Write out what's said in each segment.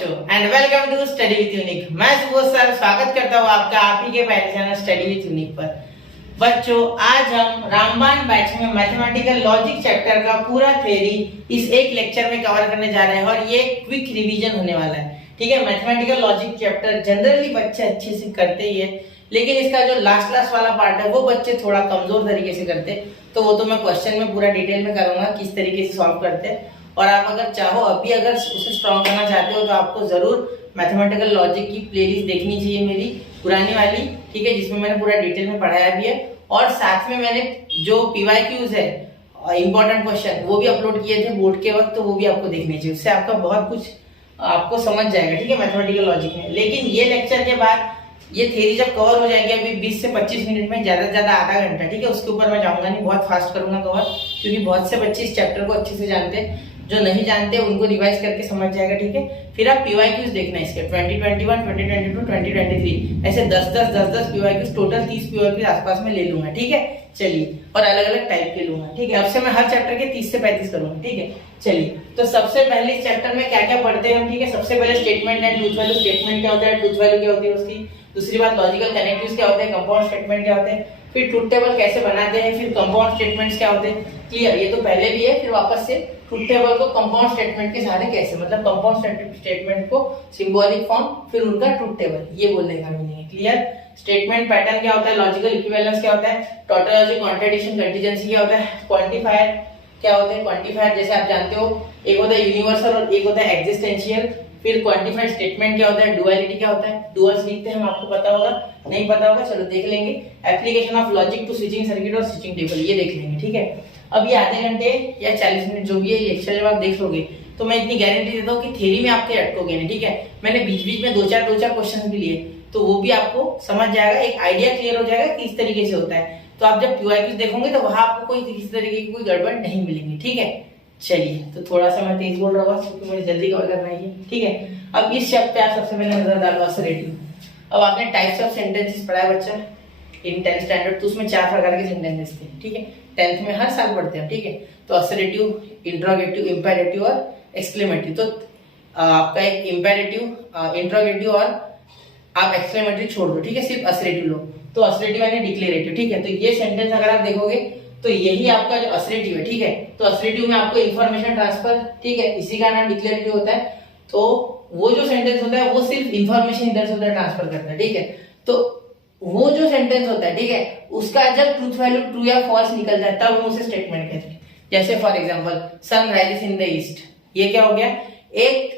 बच्चों and welcome to study with Unique. मैं Subodh sir स्वागत करता हूँ आपका आप ही के पहले चैनल स्टडी विद यूनिक पर। बच्चों आज हम रामबाण बैच में मैथमेटिकल लॉजिक चैप्टर का पूरा थ्योरी इस एक लेक्चर में कवर करने जा रहे हैं और ये क्विक रिवीजन होने वाला है। ठीक है, मैथमेटिकल लॉजिक चैप्टर जनरली बच्चे अच्छे से करते ही है, लेकिन इसका जो लास्ट वाला पार्ट है वो बच्चे थोड़ा कमजोर तरीके से करते हैं। तो वो तो मैं क्वेश्चन में पूरा डिटेल में करूंगा किस तरीके से सॉल्व करते हैं। और आप अगर चाहो अभी अगर उसे स्ट्रॉन्ग करना चाहते हो तो आपको जरूर मैथमेटिकल लॉजिक की प्लेलिस्ट देखनी चाहिए मेरी पुरानी वाली, ठीक है, जिसमें मैंने पूरा डिटेल में पढ़ाया भी है। और साथ में मैंने जो पीवाईक्यूज है इंपॉर्टेंट क्वेश्चन वो भी अपलोड किए थे बोर्ड के वक्त, तो वो भी आपको देखने चाहिए। उससे आपका बहुत कुछ आपको समझ जाएगा, ठीक है, मैथमेटिकल लॉजिक में। लेकिन ये लेक्चर के बाद ये थ्योरी जब कवर हो जाएगी अभी 20 से 25 मिनट में, ज्यादा से ज्यादा आधा घंटा, ठीक है, उसके ऊपर मैं जाऊंगा नहीं, बहुत फास्ट करूंगा कवर, क्योंकि बहुत से बच्चे इस चैप्टर को अच्छे से जानते हैं। जो नहीं जानते उनको रिवाइज करके समझ जाएगा, ठीक है। फिर आप पीवाईक्यूज देखना इसके 2021, 2022, 2023 ऐसे 10 पीवाईक्यूज, टोटल 30 पीवाईक्यूज आसपास में ले लूंगा, ठीक है। चलिए, और अलग अलग टाइप के लूंगा, ठीक है। अब से मैं हर चैप्टर के 30 से 35 करूंगा, ठीक है। चलिए, तो सबसे पहले इस चैप्टर में क्या क्या पढ़ते हैं हम, ठीक है। सबसे पहले statement and truth value. Statement क्या होता है, ट्रूथ वैल्यू क्या होती है उसकी। दूसरी बात लॉजिकल कनेक्टिव्स क्या होते हैं, कंपाउंड स्टेटमेंट क्या होते हैं, फिर ट्रूथ टेबल कैसे बनाते हैं, फिर कंपाउंड स्टेटमेंट्स क्या होते हैं। क्लियर, ये तो पहले भी है, फिर वापस से ट्रूथ टेबल को कंपाउंड स्टेटमेंट के सहारे कैसे, मतलब कंपाउंड स्टेटमेंट को सिंबॉलिक फॉर्म, फिर उनका ट्रूथ टेबल, ये बोलने का मीनिंग है। क्लियर। स्टेटमेंट पैटर्न क्या होता है, लॉजिकल इक्विवेलेंस क्या होता है, टोटोलॉजी, कॉन्ट्रडिक्शन, कंटीजेंसी क्या होता है, क्वांटिफायर क्या होते हैं। क्वांटिफायर जैसे आप जानते हो एक होता है यूनिवर्सल और एक होता है एग्जिस्टेंशियल। फिर क्वांटिफाइड स्टेटमेंट क्या होता है, डुअलिटी क्या होता है, डुअल्स लिखते हैं हम, आपको पता होगा, नहीं पता होगा चलो देख लेंगे। Application of logic to switching circuit और स्विचिंग टेबल, ये देख लेंगे, ठीक है। अब ये आधे घंटे या 40 मिनट जो भी है लेक्चर जब आप देख लोगे तो मैं इतनी गारंटी देता हूँ कि थ्योरी में आपके अटकोगे नहीं, ठीक है। मैंने बीच बीच में दो चार क्वेश्चन भी लिए, तो वो भी आपको समझ जाएगा, एक आइडिया क्लियर हो जाएगा कि इस तरीके से होता है। तो आप जब पीवाईक्यूज देखोगे तो वहां आपको कोई किसी तरीके की कोई गड़बड़ नहीं मिलेंगी, ठीक है। चलिए, तो थोड़ा सा मैं तेज बोल रहा हूँ क्योंकि मुझे जल्दी कवर करना है, ठीक है। अब इस शब्द पे आप सबसे पहले नजर डालो, असरेटिव। अब आपने टाइप्स ऑफ सेंटेंसेस पढ़ा है बच्चा इन 10th स्टैंडर्ड, तो उसमें 4 प्रकार के सेंटेंसेस थे, ठीक है। 10th में हर साल पढ़ते हैं, ठीक है। तो असरेटिव, इंट्रोगेटिव, इंपेरेटिव और एक्सक्लेमेटिव। तो आपका एक इंपेरेटिव, इंट्रोगेटिव और आप एक्सक्लेमेटरी छोड़ दो, ठीक है, सिर्फ असरेटिव लो। तो असरेटिव यानी डिक्लेरेटिव, ठीक है। तो ये सेंटेंस अगर आप देखोगे तो यही आपका जो असरेटिव है, ठीक है। तो असरेटिव में आपको इंफॉर्मेशन ट्रांसफर, ठीक है, इसी का नाम डिक्लेरेटिव होता है। तो वो जो सेंटेंस होता है वो सिर्फ इंफॉर्मेशन इधर से उधर ट्रांसफर करता है, ठीक है। तो वो जो सेंटेंस होता है, ठीक है, उसका जब ट्रूथ वैल्यू ट्रू या फॉल्स निकल जाए तब हम उसे स्टेटमेंट कहते हैं। जैसे for example sun rises in the east, ये क्या हो गया, एक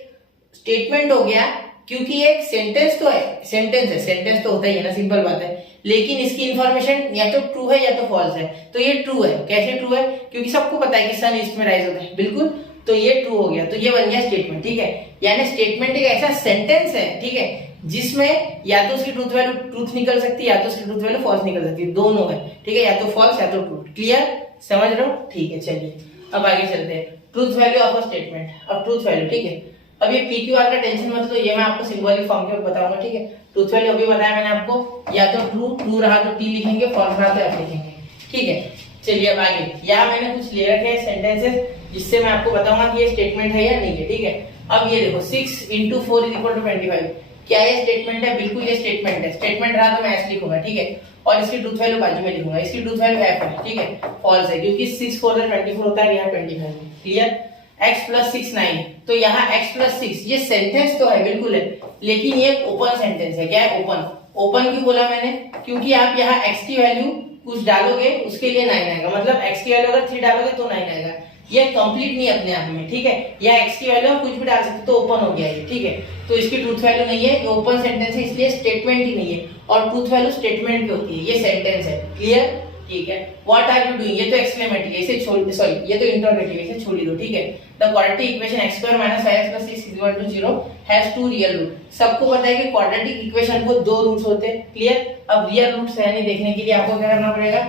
स्टेटमेंट हो गया, क्योंकि एक सेंटेंस तो है, सेंटेंस तो होता ही है ना, सिंपल बात है। लेकिन इसकी इंफॉर्मेशन या तो ट्रू है या तो फॉल्स है। तो ये ट्रू है, कैसे ट्रू है, क्योंकि सबको पता है कि सन ईस्ट में राइज होता है, बिल्कुल। तो ये ट्रू हो गया, तो ये बन गया स्टेटमेंट, ठीक है। यानी स्टेटमेंट एक ऐसा सेंटेंस है, ठीक है, जिसमें या तो उसकी ट्रूथ वैल्यू ट्रूथ निकल सकती है या तो उसकी ट्रूथ वैल्यू फॉल्स निकल सकती है, दोनों है, ठीक है, या तो फॉल्स या तो ट्रू। क्लियर, समझ रहे हो, ठीक है। चलिए अब आगे चलते हैं, truth value of a statement. अब ट्रूथ वैल्यू, ठीक है, अब ये पीक्यूआर का टेंशन मत लो, ये मैं आपको सिंबॉलिक फॉर्म के ऊपर बताऊंगा, ठीक है। ट्रूथ वैल्यू अभी बताया मैंने आपको, या तो ट्रू रहा तो टी लिखेंगे, फॉल्स रहा तो एफ लिखेंगे, ठीक है। चलिए अब आगे, यहाँ मैंने कुछ ले रखे हैं सेंटेंसेस जिससे मैं आपको बताऊंगा कि ये स्टेटमेंट है या नहीं है, ठीक है। अब ये देखो 6 × 4 = 25, क्या ये स्टेटमेंट है, बिल्कुल ये स्टेटमेंट है। स्टेटमेंट रहा तो मैं एस लिखूंगा, ठीक है, और इसकी ट्रूथ वैल्यू बाजू में लिखूंगा, इसकी ट्रूथ वैल्यू एफ है, ठीक है, फॉल्स है, क्योंकि 6 × 4 = 24 होता है, यहाँ 25। क्लियर। x + 6 9, तो यहाँ x + 6 ये सेंटेंस तो है, बिल्कुल है, लेकिन ये ओपन सेंटेंस है। क्या है, ओपन। ओपन क्यों बोला मैंने, क्योंकि आप यहाँ x की वैल्यू कुछ डालोगे उसके लिए 9 आएगा, मतलब x की वैल्यू अगर 3 डालोगे तो 9 आएगा। ये कंप्लीट नहीं अपने आप में, ठीक है, या x की वैल्यू कुछ भी डाल सकते तो ओपन हो गया ये, ठीक है। तो इसकी ट्रूथ वैल्यू नहीं है, ये ओपन सेंटेंस है, इसलिए स्टेटमेंट ही नहीं है। और ट्रूथ वैल्यू स्टेटमेंट की होती है, ये सेंटेंस है। क्लियर, ठीक है। व्हाट आर यू डूइंग, ये तो एक्सक्लेमेटरी है, इसे छोड़, सॉरी ये तो इंटरोगेटिव है, इसे छोड़ दो, ठीक है। The quadratic equation x² - 5x + 6 = 0 has 2 real root. सबको पता है कि क्वाड्रेटिक इक्वेशन को 2 रूट्स होते हैं। क्लियर। अब रियल रूट्स है नहीं देखने के लिए आपको क्या करना पड़ेगा,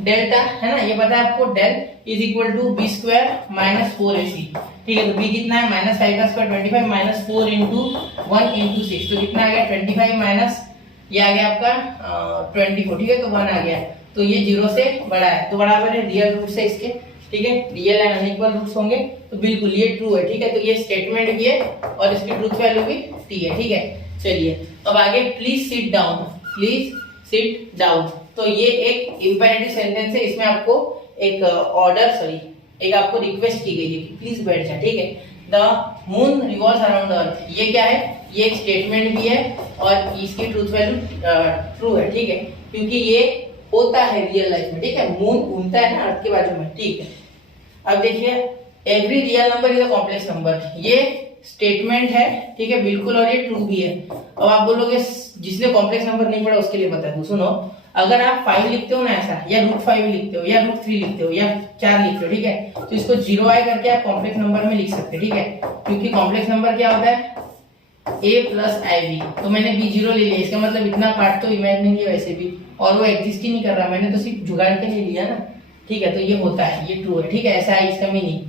डेल्टा है ना, ये पता है आपको, डेल = b² - 4ac, ठीक है। तो b कितना है, -5 का स्क्वायर 25 - 4 × 1 × 6, तो कितना आ गया 25 माइनस ये आ गया आपका 24, ठीक है, तो 1 आ गया। तो ये 0 से बड़ा है, तो बराबर है रियल रूट से इसके ठीक है, रियल एंड अनइक्वल रूट्स होंगे तो बिल्कुल ये ट्रू है। ठीक है, तो ये स्टेटमेंट भी है और इसकी ट्रूथ वैल्यू भी टी है। ठीक है, चलिए अब आगे, please sit down, please sit down. तो ये एक इंपेरेटिव सेंटेंस है, इसमें आपको एक एक आपको रिक्वेस्ट की गई है कि प्लीज बैठ जा। ठीक है, the moon revolves around the earth, ये क्या है, ये एक स्टेटमेंट भी है और इसकी ट्रूथ वैल्यू ट्रू है। ठीक है, क्योंकि ये होता है रियल लाइफ में। ठीक है, मून घूमता है ना अर्थ के बाजू में। ठीक है, अब देखिए, every real number is a complex number, ये स्टेटमेंट है। ठीक है, बिल्कुल, और ये ट्रू भी है। अब आप बोलोगे जिसने कॉम्प्लेक्स नंबर नहीं पढ़ा उसके लिए बता दूं, सुनो, अगर आप 5 लिखते हो ना ऐसा, या √5 लिखते हो, या √3 लिखते हो, या 4 लिखते हो, ठीक है, तो इसको 0i करके आप कॉम्प्लेक्स नंबर में लिख सकते हैं। ठीक है, क्योंकि कॉम्प्लेक्स नंबर क्या होता है, a + ib, तो मैंने b0 ले लिया, इसका मतलब इतना पार्ट तो इमेजिनरी है वैसे भी, और वो एग्जिस्ट ही नहीं कर रहा, मैंने तो सिर्फ जुगाड़ के लिए लिया ना। ठीक है, तो ये होता है, ये ट्रू है। ठीक है, ऐसा है, इसका मीनिंग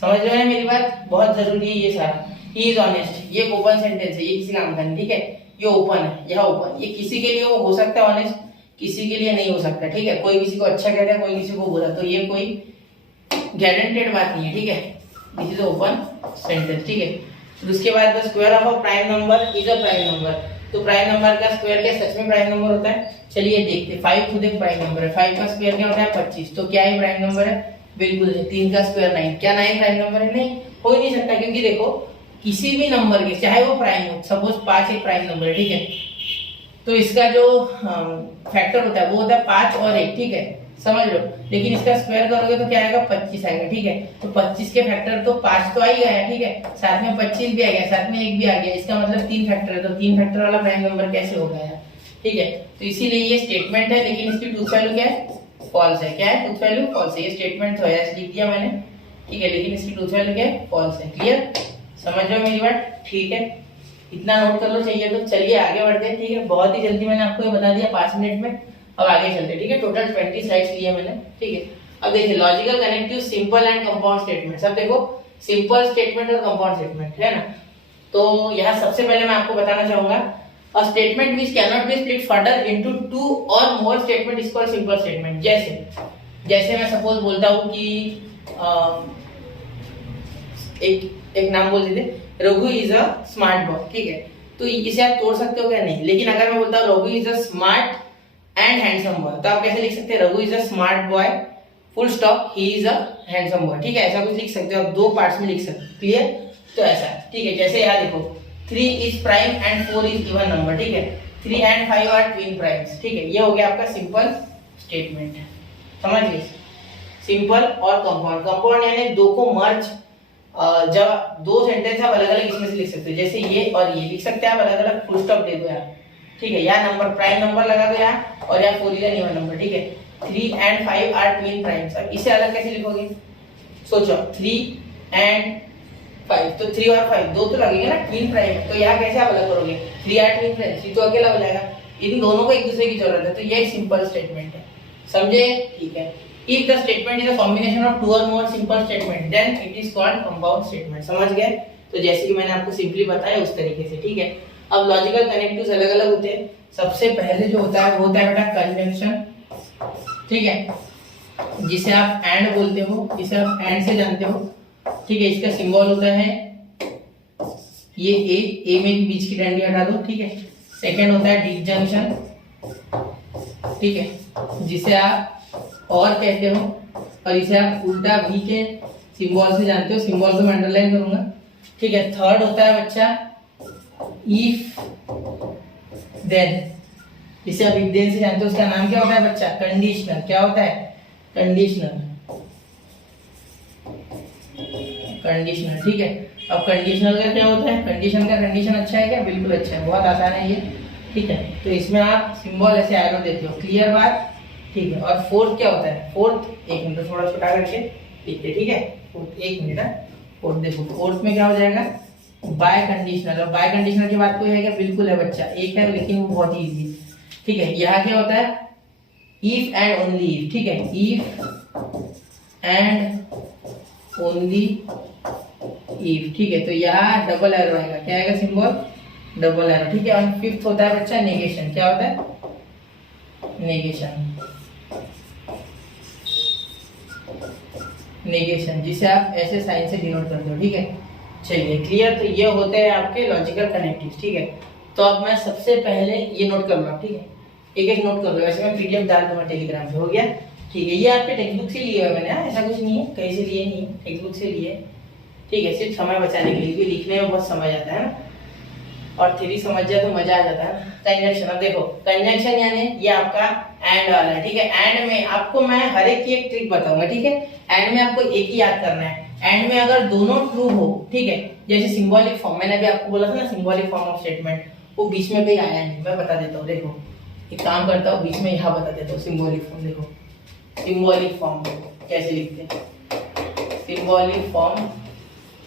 समझ रहे हैं मेरी बात, बहुत जरूरी है ये सारा। ही इज ऑनेस्ट, ये ओपन सेंटेंस है, ये किसी काम का नहीं। ठीक है, ये ओपन है, यहाँ ओपन, ये किसी के लिए वो हो सकता है ऑनेस्ट, किसी के लिए नहीं हो सकता। ठीक है, कोई किसी को अच्छा कहता है, कोई किसी को बुरा, तो ये कोई गारंटेड बात नहीं है। ठीक है, दिस इज ओपन सेंटेंस। ठीक है, तो उसके बाद the square of a prime number is a prime number, तो प्राइम नंबर का स्क्वायर क्या सच में प्राइम नंबर होता है? चलिए देखते, 5 खुद एक प्राइम नंबर है, 5 का स्क्वायर क्या होता है 25, तो क्या ये प्राइम नंबर है? बिल्कुल है। 3 का स्क्वायर 9, क्या 9 प्राइम नंबर है? नहीं, हो ही नहीं सकता, क्योंकि देखो किसी भी नंबर के चाहे वो प्राइम हो, सपोज 5 एक प्राइम नंबर है, ठीक है, तो इसका जो फैक्टर होता है वो होता है 5 और 1, ठीक है, समझ लो, लेकिन इसका स्क्वायर करोगे तो क्या आएगा 25 आएगा। ठीक है, तो 25 के फैक्टर तो 5 तो आ ही गया, ठीक है, साथ में 25 भी आ गया, साथ में 1 भी आ गया, इसका मतलब 3 फैक्टर है, तो 3 फैक्टर वाला प्राइम नंबर कैसे हो गया? ठीक है, तो इसीलिए ये स्टेटमेंट है, लेकिन इसकी ट्रूथ वैल्यू क्या है? फॉल्स है। क्या है? ट्रूथ वैल्यू फॉल्स है। ये स्टेटमेंट तो है, लिख दिया मैंने, ठीक है, लेकिन इसकी ट्रूथ वैल्यू क्या है? फॉल्स है। क्लियर? समझ रहे हो मेरी बात? ठीक है, इतना नोट कर लो चाहिए तो। चलिए आगे बढ़ते हैं। ठीक है, बहुत ही जल्दी मैंने आपको ये बता दिया 5 मिनट में, अब आगे चलते हैं। ठीक है, टोटल 20 स्लाइड्स लिए मैंने। ठीक है, अब देखिए logical connective simple and compound statement. अब देखो सिंपल स्टेटमेंट और कंपाउंड स्टेटमेंट है ना, तो यहाँ सबसे पहले मैं आपको बताना चाहूंगा, a statement which cannot be split further into 2 or more statement is called simple statement। जैसे मैं सपोज बोलता हूँ कि एक नाम बोल देते, Raghu is a smart boy, ठीक है, तो इसे आप तोड़ सकते हो क्या? नहीं। लेकिन अगर मैं बोलता हूँ Raghu is a smart and handsome boy, तो आप कैसे लिख सकते हैं? Raghu is a smart boy full stop, he is a handsome boy. ठीक है, ऐसा कुछ लिख सकते हो आप, 2 पार्ट्स में लिख सकते हो। क्लियर? तो ऐसा, ठीक है, जैसे यहाँ देखो 3 is prime and 4 is even number, ठीक है, 3 एंड 5 आर ट्विन प्राइम्स। ठीक है, ये हो गया आपका सिंपल स्टेटमेंट, समझ गए? सिंपल और कंपाउंड। कंपाउंड यानी दो को मर्ज, जब 2 सेंटेंस आप अलग अलग इसमें से लिख सकते हो, जैसे ये और ये लिख सकते हैं आप अलग अलग, फुल स्टॉप दे दो यार, ठीक है, या नंबर प्राइम नंबर लगा दो यहाँ, और या 4 इज एन इवन नंबर। ठीक है, 3 एंड 5 आर ट्विन प्राइम्स। अब इसे अलग कैसे लिखोगे? सोचो, 3 एंड 5, तो 3 और 5 दो तो लगेंगे ना, ट्विन प्राइम, तो यहाँ कैसे आप अलग करोगे? 3 आर ट्विन प्राइम्स, ये तो अकेला हो जाएगा, इन दोनों को एक दूसरे की जरूरत है, तो ये सिंपल स्टेटमेंट है। समझे? ठीक है, if the statement is a combination of 2 or more simple statement then it is called compound statement। समझ गए? तो जैसे कि मैंने आपको सिंपली बताया उस तरीके से। ठीक है, अब लॉजिकल कनेक्टिव्स अलग अलग होते हैं। सबसे पहले जो होता है वो होता है बेटा कंजंक्शन, ठीक है, जिसे आप एंड बोलते हो, जिसे आप एंड से जानते हो। ठीक है, इसका सिंबल होता है ये ए में बीच की डंडी हटा दो, ठीक है। सेकंड होता है डिसजंक्शन, ठीक है, जिसे आप और कहते हो, और इसे आप उल्टा भी के सिंबल से जानते हो, सिंबल को मैं अंडरलाइन करूंगा, ठीक है। थर्ड होता है बच्चा इफ देन, जिसे आप इफ देन से जानते हो, उसका नाम क्या होता है बच्चा? कंडीशनल। क्या होता है? कंडीशनल, कंडीशनल, ठीक है। अब कंडीशनल का क्या होता है? कंडीशन का कंडीशन अच्छा है क्या? बिल्कुल अच्छा है, बहुत आसान है ये, ठीक है। तो इसमें आप सिंबल ऐसे एरो देते हो, क्लियर बात? ठीक है। और फोर्थ क्या होता है? फोर्थ, एक मिनट थोड़ा छोटा करके लिखते, ठीक है, फोर्थ, एक मिनट है। फोर्थ देखो, फोर्थ में क्या हो जाएगा? Bye conditional. और बाय कंडीशनल की बात कोई है क्या? बिल्कुल है बच्चा, एक है लेकिन वो बहुत ही इजी, ठीक है। यहाँ क्या होता है? इफ एंड ओनली इफ, ठीक है, इफ एंड ओनली इफ, ठीक है। तो यहाँ डबल एरो आएगा, क्या आएगा सिंबल? डबल एरो, ठीक है। और फिफ्थ होता है बच्चा नेगेशन। क्या होता है? नेगेशन, नेगेशन, जिसे आप ऐसे साइन से डिनोट करते हो, ठीक है। चलिए क्लियर। तो ये होते हैं आपके लॉजिकल कनेक्टिव्स, ठीक है। तो अब मैं सबसे पहले ये नोट कर लूँ, ठीक है, एक एक नोट कर लो। वैसे मैं पीडीएफ डाल दूंगा टेलीग्राम पे, हो गया, ठीक है। ये आपके टेक्स्ट बुक से लिए हुए मैंने, ऐसा कुछ नहीं है, कहीं से लिए नहीं है, टेक्स्ट बुक से लिए, ठीक है। सिर्फ समय बचाने के लिए, क्योंकि लिखने में बहुत समय जाता है ना, और थ्योरी समझ जाए तो मजा आ जाता है ना। कंजंक्शन, अब देखो कंजंक्शन यानी ये आपका एंड वाला है, ठीक है। एंड में आपको मैं हर एक की एक ट्रिक बताऊंगा, ठीक है। एंड में आपको एक ही याद करना है। एंड में अगर दोनों ट्रू हो, ठीक है, जैसे सिंबॉलिक फॉर्म, मैंने अभी आपको बोला था ना सिंबॉलिक फॉर्म ऑफ स्टेटमेंट, वो बीच में कहीं आया नहीं, मैं बता देता हूँ। देखो एक काम करता हूँ, बीच में यहाँ बता देता हूँ सिंबॉलिक फॉर्म। देखो सिंबॉलिक फॉर्म कैसे लिखते हैं, सिंबॉलिक फॉर्म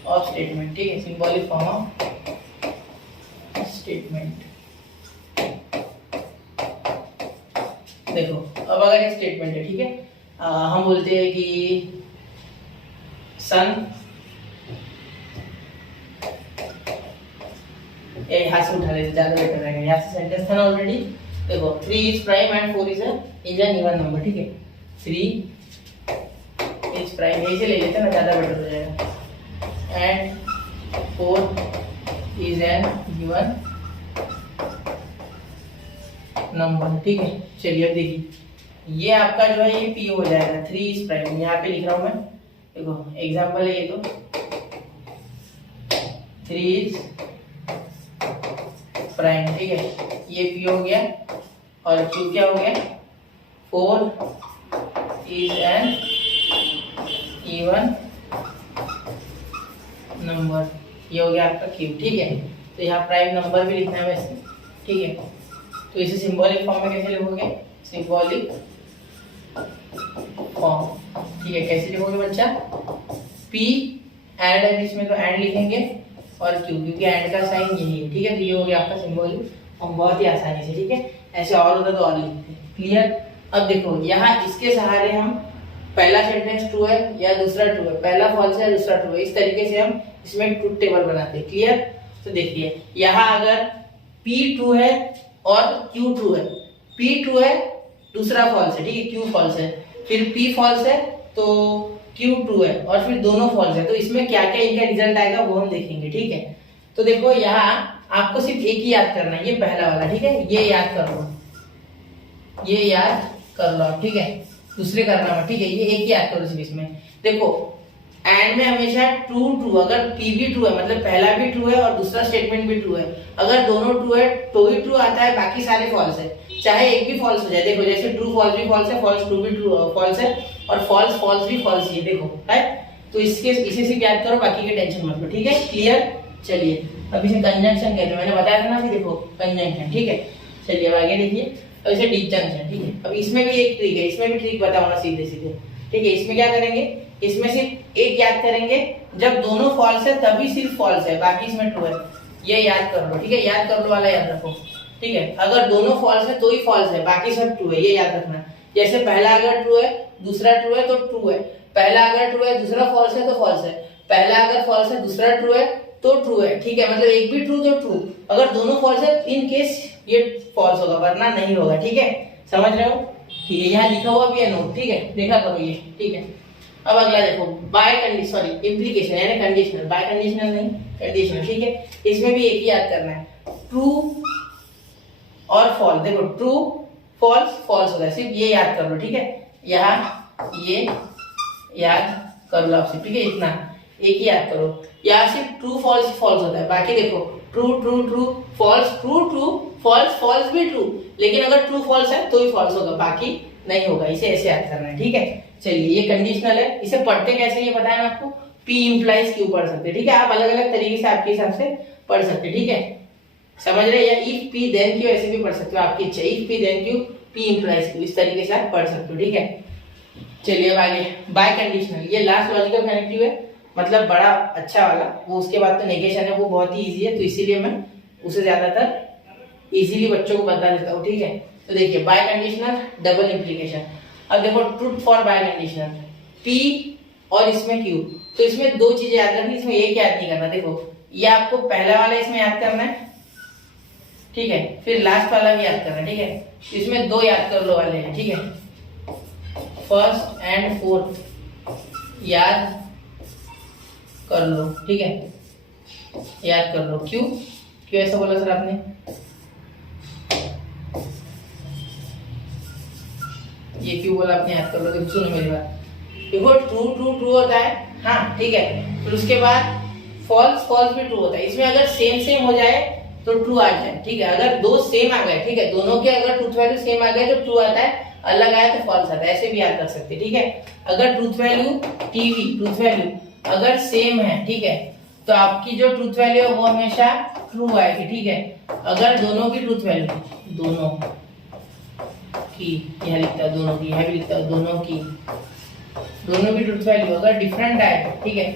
ऑफ स्टेटमेंट, ठीक है, सिंबॉलिक फॉर्म ऑफ स्टेटमेंट। देखो अब अगर एक स्टेटमेंट है, ठीक है, हम बोलते हैं कि सन, यहाँ से उठा लेते ज्यादा बेटर रहेगा, यहाँ से सेंटेंस था ना ऑलरेडी। देखो 3 is prime and 4 is an even number, ठीक है। 3 इज प्राइम, यही से ले लेते हैं ना, ज्यादा बेटर हो जाएगा। And 4 is an even number, ठीक है। चलिए अब देखिए, ये आपका जो है ये पी हो जाएगा। 3 इज प्राइम, यहाँ पे लिख रहा हूँ मैं, देखो एग्जाम्पल है ये, तो 3 इज प्राइम, ठीक है, ये पी हो गया। और क्यू क्या हो गया, 4 इज एन इवन नंबर, ये हो गया आपका क्यू, ठीक है। तो यहाँ प्राइम नंबर भी लिखना है वैसे, ठीक है। तो इसे सिंबॉलिक फॉर्म में कैसे लिखोगे, सिंबॉलिक फॉर्म, ठीक है। कैसे लिखोगे बच्चा, पी एंड है बीच में, तो एंड लिखेंगे, और क्यू, क्योंकि एंड का साइन यही है, ठीक है। तो ये हो गया आपका सिंबॉलिक फॉर्म, बहुत ही आसानी से, ठीक है। ऐसे और होता तो और लिखते हैं, क्लियर। अब देखो यहाँ इसके सहारे हम पहला सेंटेंस ट्रू है या दूसरा ट्रू है, पहला फॉल्स है दूसरा ट्रू है, इस तरीके से हम इसमें ट्रूथ टेबल बनाते हैं, क्लियर। तो देखिए यहाँ अगर पी ट्रू है और क्यू ट्रू है, पी ट्रू है दूसरा फॉल्स है, ठीक है, क्यू फॉल्स है, फिर पी फॉल्स है तो क्यू ट्रू है, और फिर दोनों फॉल्स है, तो इसमें क्या क्या इनका रिजल्ट आएगा वो हम देखेंगे, ठीक है। तो देखो यहाँ आपको सिर्फ एक ही याद करना है, ये पहला वाला, ठीक है, ये याद कर लो, ये याद कर लो, ठीक है। दूसरे करना मत, ठीक है, ये एक ही याद करो सिर्फ इसमें। देखो एंड में हमेशा ट्रू ट्रू, अगर पी भी ट्रू है मतलब पहला भी ट्रू है और दूसरा स्टेटमेंट भी ट्रू है, अगर दोनों ट्रू है तो ही ट्रू आता है, बाकी सारे फॉल्स है, चाहे एक भी फॉल्स हो जाए। देखो जैसे ट्रू फॉल्स भी फॉल्स है, फॉल्स ट्रू भी ट्रू फॉल्स है, और फॉल्स फॉल्स भी फॉल्स ही, देखो है। तो इसे सिर्फ याद करो, बाकी के टेंशन मत लो, ठीक है, क्लियर। चलिए अब इसे कंजंक्शन कहते हैं, मैंने बताया था ना कि देखो कंजंक्शन, ठीक है। चलिए अब आगे देखिए, अब इसे डिसजंक्शन, ठीक है। अब इसमें भी एक ट्रिक है, इसमें भी ट्रिक बताऊंगा सीधे सीधे, ठीक है। इसमें क्या करेंगे, इसमें सिर्फ एक याद करेंगे, जब दोनों फॉल्स है तभी सिर्फ फॉल्स है, बाकी इसमें ट्रू है, ये याद कर लो, ठीक है। याद कर लो वाला याद रखो, ठीक है। अगर दोनों फॉल्स है तो ही फॉल्स है, बाकी सब ट्रू है, ये याद रखना। जैसे पहला अगर ट्रू है दूसरा ट्रू है तो ट्रू है, पहला अगर ट्रू है दूसरा फॉल्स है तो फॉल्स है, पहला अगर फॉल्स है दूसरा ट्रू है तो ट्रू है, ठीक है। मतलब एक भी ट्रू तो ट्रू, अगर दोनों फॉल्स है इन केस ये फॉल्स होगा, वरना नहीं होगा, ठीक है। समझ रहे हो, ठीक है। यहाँ लिखा हुआ भी है नोट, ठीक है, देखा करो ये, ठीक है। अब अगला देखो, बाय कंडीशन, सॉरी इम्प्लीकेशन यानी कंडीशनल, बाय कंडीशनल नहीं कंडीशनल, ठीक है। इसमें भी एक ही याद करना है, ट्रू और फॉल्स। देखो ट्रू फॉल्स फॉल्स होता है, सिर्फ ये याद कर लो, ठीक है। यहाँ ये याद कर लो आप सिर्फ, ठीक है, इतना एक ही याद करो। यहाँ सिर्फ ट्रू फॉल्स फॉल्स होता है, बाकी देखो true true true false true true false false भी ट्रू, लेकिन अगर ट्रू फॉल्स है तो ही फॉल्स होगा, बाकी नहीं होगा। इसे ऐसे याद करना है, ठीक है। चलिए ये कंडीशनल है, इसे पढ़ते कैसे ये पता है ना आपको, P इम्प्लाइज Q पढ़ सकते हैं, ठीक है। आप अलग अलग तरीके से आपके हिसाब से पढ़ सकते हैं, ठीक है, समझ रहे। या इफ P then Q ऐसे भी पढ़ सकते हो, आपकी इच्छा। If P then Q P implies Q, इस तरीके से आप पढ़ सकते हो, ठीक है। चलिए अब आगे बाय कंडीशनल, ये लास्ट लॉजिकल कनेक्टिव है, मतलब बड़ा अच्छा वाला, वो उसके बाद तो नेगेशन है, वो बहुत ही इजी है, तो इसीलिए मैं उसे ज्यादातर इजीली बच्चों को बता देता हूँ, ठीक है। तो देखिए बाय कंडीशनल डबल इम्प्लीकेशन। अब देखो truth for bye conditional, P और इसमें Q, तो इसमें दो चीजें याद रखनी, इसमें एक याद नहीं करना। देखो ये आपको पहला वाला इसमें याद करना है, ठीक है, फिर लास्ट वाला भी याद करना है, ठीक है। इसमें दो याद कर लो वाले हैं, ठीक है, फर्स्ट एंड फोर्थ, याद कर लो, ठीक है, याद कर लो। क्यों क्यों ऐसा बोला सर आपने? ये क्यों बोला आपने याद कर लो? देखो सुनो मेरी बात, देखो ट्रू ट्रू ट्रू होता है, हाँ ठीक है, फिर उसके बाद फॉल्स फॉल्स भी ट्रू होता है। इसमें अगर सेम सेम हो जाए तो ट्रू आ जाए, ठीक है। अगर दो सेम आ गए, ठीक है, दोनों के अगर ट्रूथ वैल्यू सेम आ गए तो ट्रू आता है, अलग आया तो फॉल्स आता है। ऐसे भी याद कर सकते हैं, ठीक है। अगर truth value TV truth value अगर सेम है, ठीक है, तो आपकी जो ट्रूथ वैल्यू है वो हमेशा ट्रू आएगी, ठीक है। अगर दोनों की ट्रूथ वैल्यू, दोनों की, यह लिखता है दोनों की, यह भी लिखता है दोनों की, दोनों की ट्रूथ वैल्यू अगर डिफरेंट आए, ठीक है,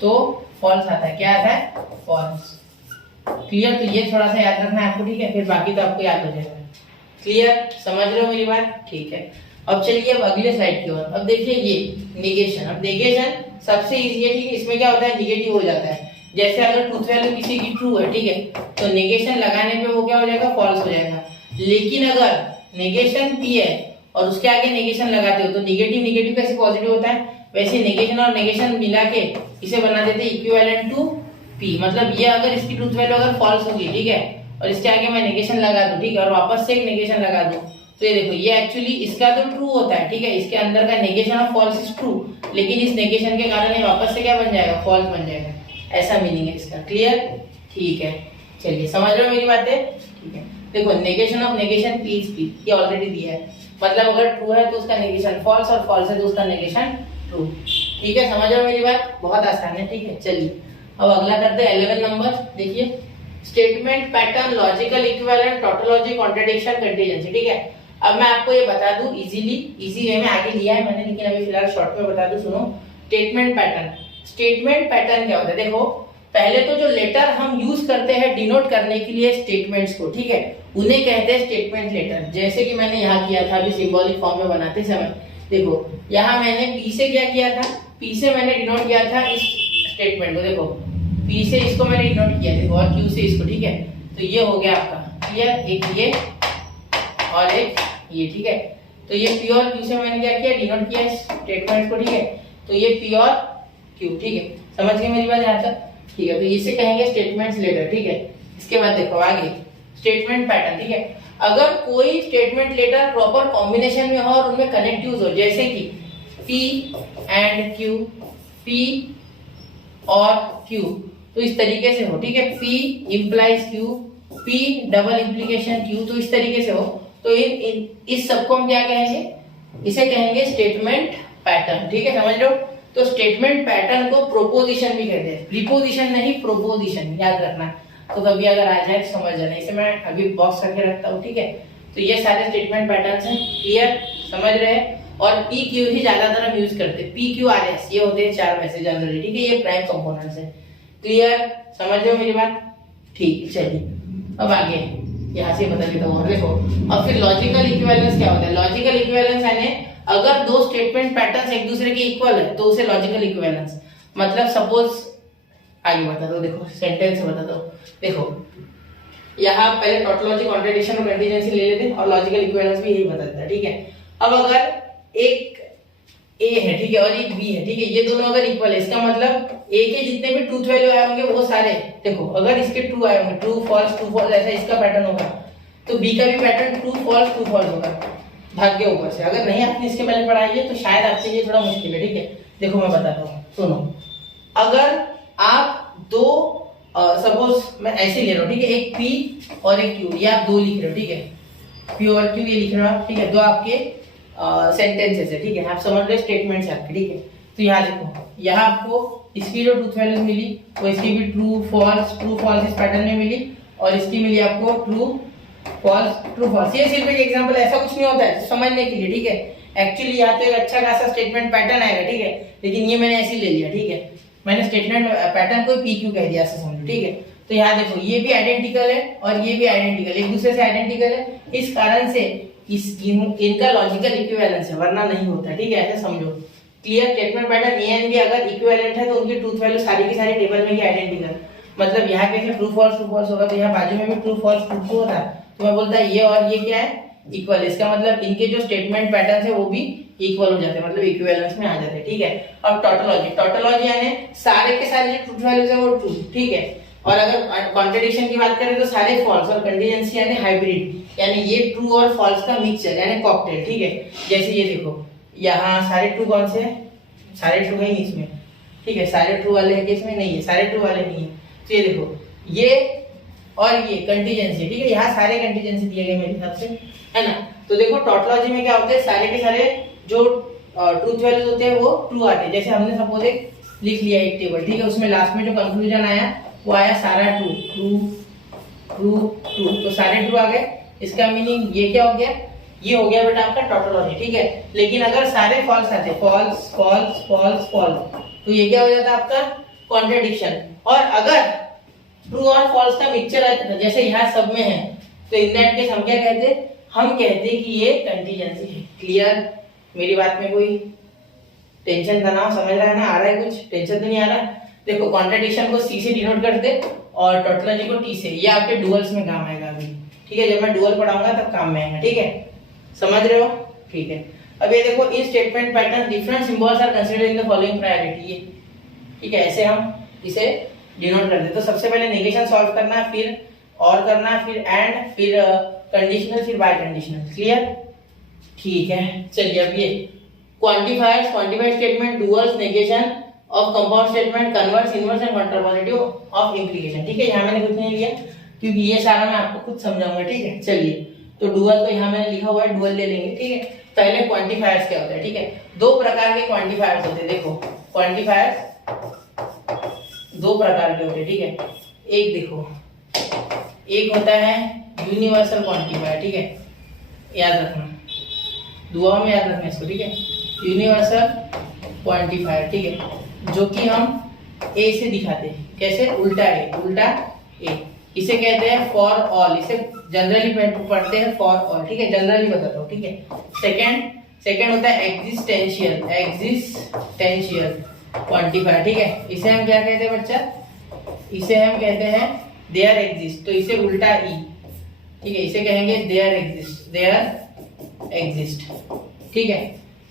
तो फॉल्स आता है। क्या आता है? फॉल्स। क्लियर? तो ये थोड़ा सा याद रखना है आपको, ठीक है, फिर बाकी तो आपको याद हो जाएगा। क्लियर? समझ रहे हो मेरी बात? ठीक है। अब चलिए अब अगले स्लाइड की ओर। अब देखिए ये नेगेशन। अब नेगेशन सबसे इजी है, ठीक है। इसमें क्या होता है? निगेटिव हो जाता है। जैसे अगर ट्रूथ वैल्यू किसी की ट्रू है, ठीक है, तो नेगेशन लगाने पे वो क्या हो जाएगा? फॉल्स हो जाएगा। लेकिन अगर नेगेशन पी है और उसके आगे नेगेशन लगाते हो तो निगेटिव निगेटिव कैसे पॉजिटिव होता है, वैसे नेगेशन और नेगेशन मिला के इसे बना देते हैं इक्विवेलेंट टू पी। मतलब ये अगर इसकी ट्रूथ वैल्यू अगर फॉल्स होगी, ठीक है, और इसके आगे मैं नेगेशन लगा दूं, ठीक है, और वापस से एक नेगेशन लगा दूं, तो ये देखो ये एक्चुअली इसका तो ट्रू होता है, ठीक है, इसके अंदर का negation of false is true, लेकिन इस नेगेशन के कारण ये वापस से क्या बन जाएगा? फॉल्स बन जाएगा। ऐसा मीनिंग है इसका। क्लियर? ठीक है, चलिए समझ रहे हो मेरी बातें? ठीक है। देखो negation of negation P is P, ये ऑलरेडी दिया है। मतलब अगर ट्रू है तो उसका नेगेशन फॉल्स और फॉल्स है तो उसका नेगेशन ट्रू। ठीक है, समझ रहे हो मेरी बात? बहुत आसान है, ठीक है। चलिए अब अगला करते हैं 11 नंबर। देखिए statement pattern logical equivalent tautology contradiction contingency, ठीक है। अब मैं आपको ये बता दूं इजी वे में आगे लिया है मैंने, लेकिन अभी फिलहाल शॉर्ट में बता दूं। सुनो, स्टेटमेंट पैटर्न। स्टेटमेंट पैटर्न क्या होता है? देखो पहले तो जो लेटर हम यूज करते हैं डिनोट करने के लिए स्टेटमेंट्स को, ठीक है, उन्हें कहते हैं स्टेटमेंट लेटर। जैसे कि मैंने यहाँ किया था अभी सिंबॉलिक फॉर्म में बनाते समय, देखो यहाँ मैंने पी से क्या किया था? पी से मैंने डिनोट किया था इस स्टेटमेंट को, देखो पी से इसको मैंने डिनोट किया, देखो, और क्यू से इसको, ठीक है। तो ये हो गया आपका क्लियर, एक ये और एक ये, ठीक है। तो ये पी और क्यू से मैंने क्या किया? डिनोट किया स्टेटमेंट को, ठीक है। तो ये पी और क्यू, ठीक है, समझ गए मेरी बात यहाँ तक? ठीक है, तो इसे कहेंगे स्टेटमेंट्स लेटर, ठीक है। इसके बाद देखो आगे स्टेटमेंट पैटर्न, ठीक है। अगर कोई स्टेटमेंट लेटर प्रॉपर कॉम्बिनेशन में हो और उनमें कनेक्टिव्स हो, जैसे कि पी एंड क्यू, पी और क्यू, तो इस तरीके से हो, ठीक है। P implies Q, P double implication Q, तो इस तरीके से हो, तो इस सबको हम क्या कहेंगे? इसे कहेंगे स्टेटमेंट पैटर्न, ठीक है, समझ लो। तो स्टेटमेंट पैटर्न को प्रोपोजिशन भी कहते हैं, प्रीपोजिशन नहीं प्रोपोजिशन, याद रखना। तो कभी अगर आ जाए तो समझ जाना। इसे मैं अभी बॉक्स करके रखता हूँ, ठीक है। तो ये सारे स्टेटमेंट पैटर्न्स हैं, क्लियर, समझ रहे हैं। और पी क्यू ही ज्यादातर हम यूज करते हैं, पी क्यू आर एस, ये होते हैं चार मैसेज जनरली, ठीक है, ये प्राइम कंपोनेंट्स हैं। क्लियर, समझ रहे हो मेरी बात? ठीक, चलिए अब आगे यहाँ से बता देता हूँ। देखो अब फिर लॉजिकल इक्विवेलेंस क्या होता है? लॉजिकल इक्विवेलेंस यानी अगर दो स्टेटमेंट पैटर्न्स एक दूसरे के इक्वल है तो उसे लॉजिकल इक्विवेलेंस। मतलब सपोज आगे बता दो, देखो सेंटेंस से बता दो। देखो यहाँ पहले टोटोलॉजी कॉन्ट्रडिक्शन और कंटीजेंसी ले लेते हैं और लॉजिकल इक्विवेलेंस भी यही बताता है, ठीक है। अब अगर एक ए है, ठीक है, और एक बी है, ठीक है, ये दोनों अगर इक्वल है, इसका मतलब ए के जितने भी ट्रूथ वैल्यू आए होंगे वो सारे, देखो अगर इसके ट्रू आए होंगे, ट्रू फॉल्स ऐसा इसका पैटर्न होगा, तो बी का भी पैटर्न ट्रू फॉल्स होगा, भाग्य ऊपर से। अगर नहीं आपने इसके पहले पढ़ाई है तो शायद आपके लिए थोड़ा मुश्किल है, ठीक है। देखो मैं बताता हूँ, सुनो। अगर आप दो सपोज मैं ऐसे ले रहा हूँ, ठीक है, एक पी और एक क्यू, ये आप दो लिख रहे हो, ठीक है, पी और क्यू ये लिख रहे हो आप, ठीक है, दो आपके सेंटेंसेस है, ठीक है, आप समझ रहे स्टेटमेंट्स है आपके, ठीक है। तो यहाँ देखो, यहाँ आपको इसकी जो ट्रूथ वैल्यू मिली वो इसकी भी ट्रू फॉल्स इस पैटर्न में मिली, और इसकी मिली आपको ट्रू फॉल्स। ये सिर्फ एक एग्जांपल, ऐसा कुछ नहीं होता है, समझने के लिए, ठीक है। एक्चुअली यहाँ तो एक अच्छा खासा स्टेटमेंट पैटर्न आएगा, ठीक है, लेकिन ये मैंने ऐसे ले लिया, ठीक है, मैंने स्टेटमेंट पैटर्न को पी क्यू कह दिया, ऐसे समझो, ठीक है। तो यहाँ देखो ये भी आइडेंटिकल है और ये भी आइडेंटिकल, एक दूसरे से आइडेंटिकल है, इस कारण से इनका लॉजिकल इक्विवेलेंस है, वरना नहीं होता, ठीक है, ऐसे समझो। Clear? Statement pattern A and B अगर इक्विवेलेंट है तो उनकी ट्रूथ वैल्यू सारी की सारी टेबल में ही आइडेंटिकल, मतलब यहाँ कैसे ट्रू फॉल्स होगा, तो यहाँ बाजू में भी ट्रू फॉल्स होता है, तो मैं बोलता है ये और ये क्या है? इक्वल। इसका मतलब इनके जो स्टेटमेंट पैटर्न है वो भी इक्वल हो जाते हैं, मतलब इक्विवेलेंस में आ जाते हैं, ठीक है। अब टोटोलॉजी यानी सारे के सारे जो ट्रूथ वैल्यूज है वो ट्रू, ठीक है। और अगर कॉन्ट्रडिक्शन की बात करें तो सारे फॉल्स, और कंटीजेंसी यानी हाइब्रिड यानी ये ट्रू और फॉल्स का मिक्सचर यानी कॉकटेल, ठीक है। जैसे ये देखो यहाँ सारे ट्रू कौन से हैं, सारे ट्रू है इसमें, ठीक है। सारे ट्रू वाले हैं कि इसमें नहीं है, सारे ट्रू वाले नहीं है। तो ये देखो ये और ये कंटीजेंसी, ठीक है। यहाँ सारे कंटीजेंसी दिए गए मेरे हिसाब से, है ना। तो देखो टोटोलॉजी में क्या होता है, सारे के सारे जो ट्रूथ वैल्यूज होते हैं वो ट्रू आते हैं। जैसे हमने सपोज एक लिख लिया एक टेबल, ठीक है, उसमें लास्ट में जो कंक्लूजन आया वो आया सारा ट्रू ट्रू ट्रू ट्रू, तो सारे ट्रू आ गए। इसका मीनिंग ये क्या हो गया, ये हो गया बेटा आपका टोटोलॉजी, ठीक है। लेकिन अगर सारे फॉल्स आते, फॉल्स फॉल्स फॉल्स फॉल्स, तो ये क्या हो जाता आपका कॉन्ट्रडिक्शन। और अगर ट्रू और फॉल्स का मिक्सचर आता जैसे यहाँ सब में है, तो इन दैट केस हम क्या कहते, हम कहते कि ये कंटीजेंसी है। क्लियर, मेरी बात में कोई टेंशन तनाव समझ रहा है ना, आ रहा है कुछ टेंशन तो नहीं आ रहा। देखो कॉन्ट्रडिक्शन को सी से डिनोट करते और टोटोलॉजी को टी से, ये आपके डुअल्स में काम आएगा अभी, ठीक है। जब मैं डुअल पढ़ाऊंगा तब काम में आएगा, ठीक है, समझ रहे हो, ठीक है। अब ये देखो in statement pattern different symbols are considered in the following priority, ठीक है, ऐसे हम इसे डिनोट करते हैं। तो सबसे पहले नेगेशन सॉल्व करना, फिर और करना, फिर एंड, फिर कंडीशनल, फिर बाय कंडीशनल। क्लियर, ठीक है। चलिए अब ये quantifiers, quantified statement, duels, negation of compound statement, converse, inverse and contrapositive of implication, ठीक है। यहाँ मैंने कुछ नहीं लिया क्योंकि ये सारा मैं आपको खुद समझाऊंगा, ठीक है। चलिए तो डुअल तो यहाँ मैंने लिखा हुआ है, डुअल ले लेंगे, ठीक है। पहले क्वांटिफायर्स क्या होता है, ठीक है। दो प्रकार के क्वांटिफायर्स होते हैं, देखो क्वांटिफायर्स दो प्रकार के होते हैं, ठीक है। एक देखो, एक होता है यूनिवर्सल क्वांटिफायर, ठीक है, याद रखना, दुआ में याद रखना इसको, ठीक है। यूनिवर्सल क्वांटिफायर, ठीक है, जो कि हम ए से दिखाते हैं, कैसे, उल्टा ए, इसे कहते हैं फॉर ऑल, इसे जनरली पढ़ते हैं फॉर ऑल, ठीक है, जनरली बताता हूँ, ठीक है। सेकंड होता है एग्जिस्टेंशियल क्वांटिफायर, ठीक है। इसे हम क्या कहते हैं बच्चा, इसे हम कहते हैं देयर एग्जिस्ट, तो इसे उल्टा ई, ठीक है, इसे कहेंगे देयर एग्जिस्ट, ठीक है।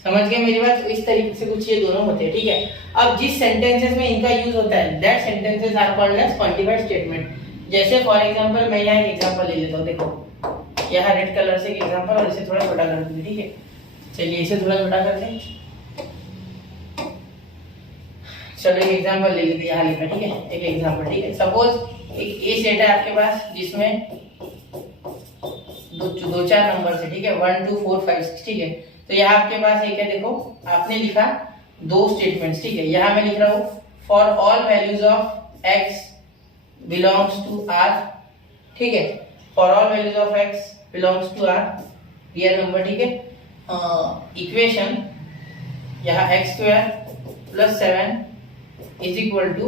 समझ गए मेरी बात। इस तरीके से कुछ ये दोनों होते हैं, ठीक है। अब जिस सेंटेंसेस में इनका यूज होता है that sentences are called as quantified statement. जैसे फॉर एग्जांपल मैं यहाँ एक एग्जांपल ले लेता हूँ, देखो यहाँ रेड कलर से एक एग्जांपल, और इसे थोड़ा छोटा कर दूंगी, ठीक है। चलिए इसे थोड़ा छोटा कर दें, चलो एक एग्जांपल ले लेते हैं, यहाँ लिखा, ठीक है, एक एग्जांपल, ठीक है। सपोज एक ए सेट है आपके पास जिसमें दो चार नंबर है, ठीक है, 1 2 4 5 6, ठीक है। तो यहाँ आपके पास एक है, देखो आपने लिखा दो स्टेटमेंट्स, ठीक है। यहाँ मैं लिख रहा हूँ for all values of x belongs to r, ठीक है, for all values of x belongs to r real number, ठीक है। इक्वेशन यहाँ x² + 7 इज इक्वल टू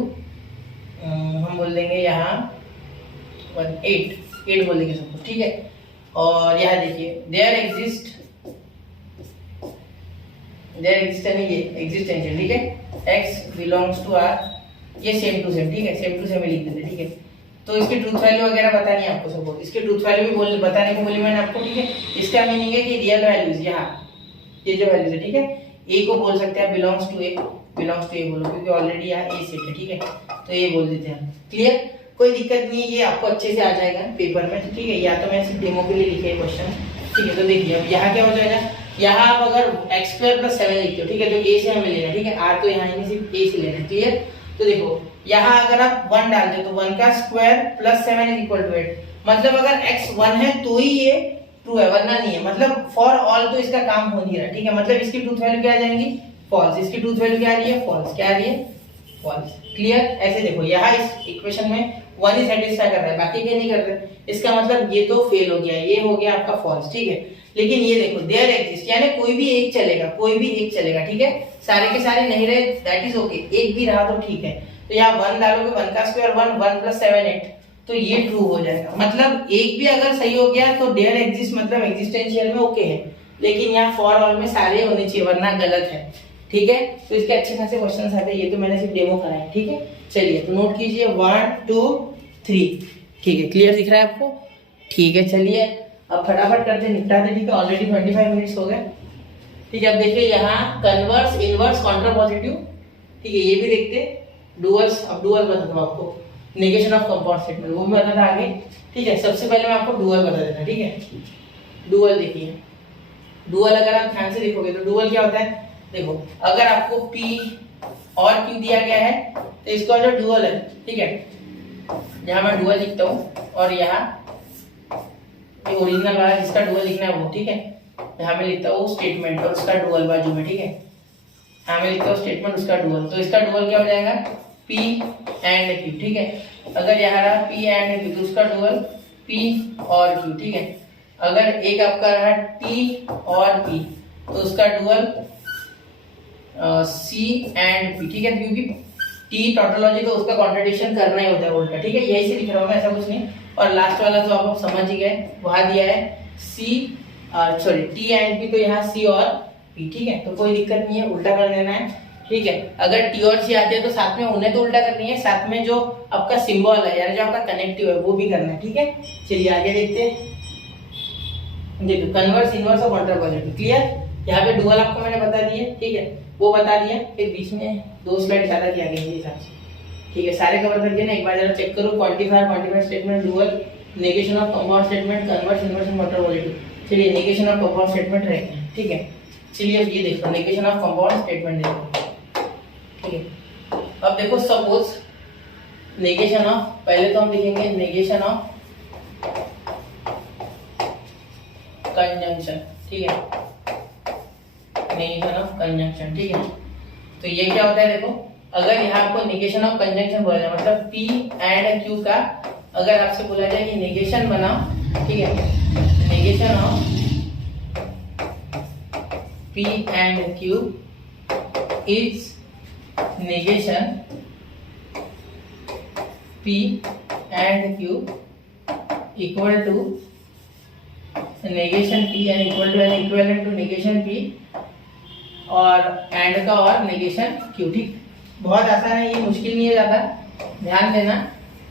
हम बोल देंगे यहाँ 8 बोल देंगे सबको, ठीक है। और यहाँ देखिए देयर एग्जिस्ट यानी ये एग्जिस्टेंशियल, ठीक है, x बिलोंग्स टू r, ये सेम टू सेम, ठीक है, सेम टू सेम लिख देते, ठीक है। तो इसकी ट्रूथ वैल्यू वगैरह बतानी है आपको सबको, इसके ट्रूथ वैल्यू भी बताने को बोली मैंने आपको, ठीक है। इसका मीनिंग है कि रियल वैल्यूज यहाँ ये जो वैल्यूज है, ठीक है, a को बोल सकते हैं बिलोंग्स टू a बोलो क्योंकि ऑलरेडी यहाँ a सेट है, ठीक है, तो ये बोल देते हैं। क्लियर, कोई दिक्कत नहीं है, ये आपको अच्छे से आ जाएगा पेपर में, ठीक है। या तो मैं सिर्फ डेमो के लिए लिखे क्वेश्चन, ठीक है। तो देखिए अब यहाँ क्या हो जाएगा, यहाँ आप अगर x² + 7 लिखते हो, ठीक है, तो a से हमें लेना है, ठीक है, r तो यहाँ नहीं सिर्फ a से लेना है। क्लियर, तो देखो यहाँ अगर आप 1 डालते हो तो 1 का स्क्वायर + 7 = 8, मतलब अगर x 1 है तो ही ये ट्रू है, वरना नहीं है। मतलब फॉर ऑल तो इसका काम हो नहीं रहा, ठीक है। मतलब इसकी ट्रूथ वैल्यू क्या आ जाएंगी, फॉल्स, इसकी ट्रूथ वैल्यू क्या आ रही है, फॉल्स, क्या आ रही है, फॉल्स। क्लियर, ऐसे देखो यहाँ इस इक्वेशन में 1 ही सेटिस्फाई कर रहा है, बाकी क्या नहीं कर रहे, इसका मतलब ये तो फेल हो गया, ये हो गया आपका फॉल्स, ठीक है। लेकिन ये देखो देयर एग्जिस्ट यानी कोई भी एक चलेगा, ठीक है, सारे के सारे नहीं रहे दैट इज ओके, एक भी रहा तो ठीक है। तो यहाँ 1 डालोगे, 1 का स्क्वायर 1 + 7 8, तो ये ट्रू हो जाएगा। मतलब एक भी अगर सही हो गया तो देयर एग्जिस्ट मतलब एग्जिस्टेंशियल में ओके है, लेकिन यहाँ फॉर ऑल में सारे होने चाहिए वरना गलत है, ठीक है। तो इसके अच्छे खासे क्वेश्चंस आते हैं, ये तो मैंने सिर्फ डेमो कराया, ठीक है। चलिए तो नोट कीजिए 1 2 3, ठीक है, क्लियर दिख रहा है आपको, ठीक है। चलिए अब फटाफट करते निपटाते, ठीक है, ऑलरेडी 25 मिनट्स हो गए। ठीक है। अब देखिए यहाँ कन्वर्स, इनवर्स, कॉन्ट्रा पॉजिटिव, ठीक है, ये भी देखते। डुअल्स, अब डुअल बता दो आपको, नेगेशन ऑफ कंपाउंड स्टेटमेंट वो भी बता था आगे, ठीक है। सबसे पहले मैं आपको डुअल बता देता, ठीक है। डुअल देखिए, डुअल अगर आप ध्यान से देखोगे तो डुअल क्या होता है, देखो अगर आपको P और Q दिया गया है तो इसका जो डुअल है, ठीक है, यहाँ मैं डुअल लिखता हूँ और यहाँ ओरिजिनल वाला जिसका डुअल लिखना है वो, ठीक है, यहाँ मैं लिखता हूँ स्टेटमेंट और उसका डुअल बाजू में, ठीक है, यहाँ मैं लिखता हूँ स्टेटमेंट उसका डुअल, तो इसका डुअल क्या हो जाएगा P एंड Q, ठीक है। अगर यहाँ रहा P एंड Q तो उसका डुअल P और Q, ठीक है। अगर एक आपका रहा T और P तो उसका डुअल C एंड P, ठीक है, क्योंकि T टोटोलॉजी तो उसका कॉन्ट्रडिक्शन करना ही होता है उल्टा, ठीक है, यही से लिख रहा हूँ मैं, ऐसा कुछ नहीं। और लास्ट वाला तो आप समझ ही गए, वहां दिया है T एंड P, तो यहाँ C और P, ठीक है, तो कोई दिक्कत नहीं है, उल्टा कर देना है, ठीक है। अगर T और C आते हैं तो साथ में उन्हें तो उल्टा करनी है, साथ में जो आपका सिंबल है यार जो आपका कनेक्टिव है वो भी करना है, ठीक है। चलिए आगे देखते हैं। देखो कन्वर्स, इनवर्स और कॉन्ट्रा पॉजिटिव, क्लियर। यहाँ पे डुअल आपको मैंने बता दिए, ठीक है, वो बता दिया, फिर बीच में 2 स्लाइड ज्यादा किया गया मेरे हिसाब से, ठीक है, सारे कवर कर दिए ना। एक बार जरा चेक करो, quantifier statement, dual, negation of compound statement, converse, inverse and Contra positive. चलिए नेगेशन ऑफ कंपाउंड स्टेटमेंट रहते हैं, ठीक है। चलिए अब ये देखो नेगेशन ऑफ कंपाउंड स्टेटमेंट देखो, ठीक है। अब देखो सपोज नेगेशन ऑफ, पहले तो हम लिखेंगे नेगेशन ऑफ कंजंक्शन, ठीक है, नेगेशन ऑफ कंजंक्शन, ठीक है। तो ये क्या होता है, देखो अगर यहाँ आपको नेगेशन ऑफ कंजंक्शन बोला जाए, मतलब P एंड Q का अगर आपसे बोला जाए कि नेगेशन बनाओ, ठीक है, negation of P and Q is negation P and Q equal to negation P and equal to and equivalent to negation P और and का और negation Q, ठीक। बहुत आसान है, ये मुश्किल नहीं है ज्यादा, ध्यान देना,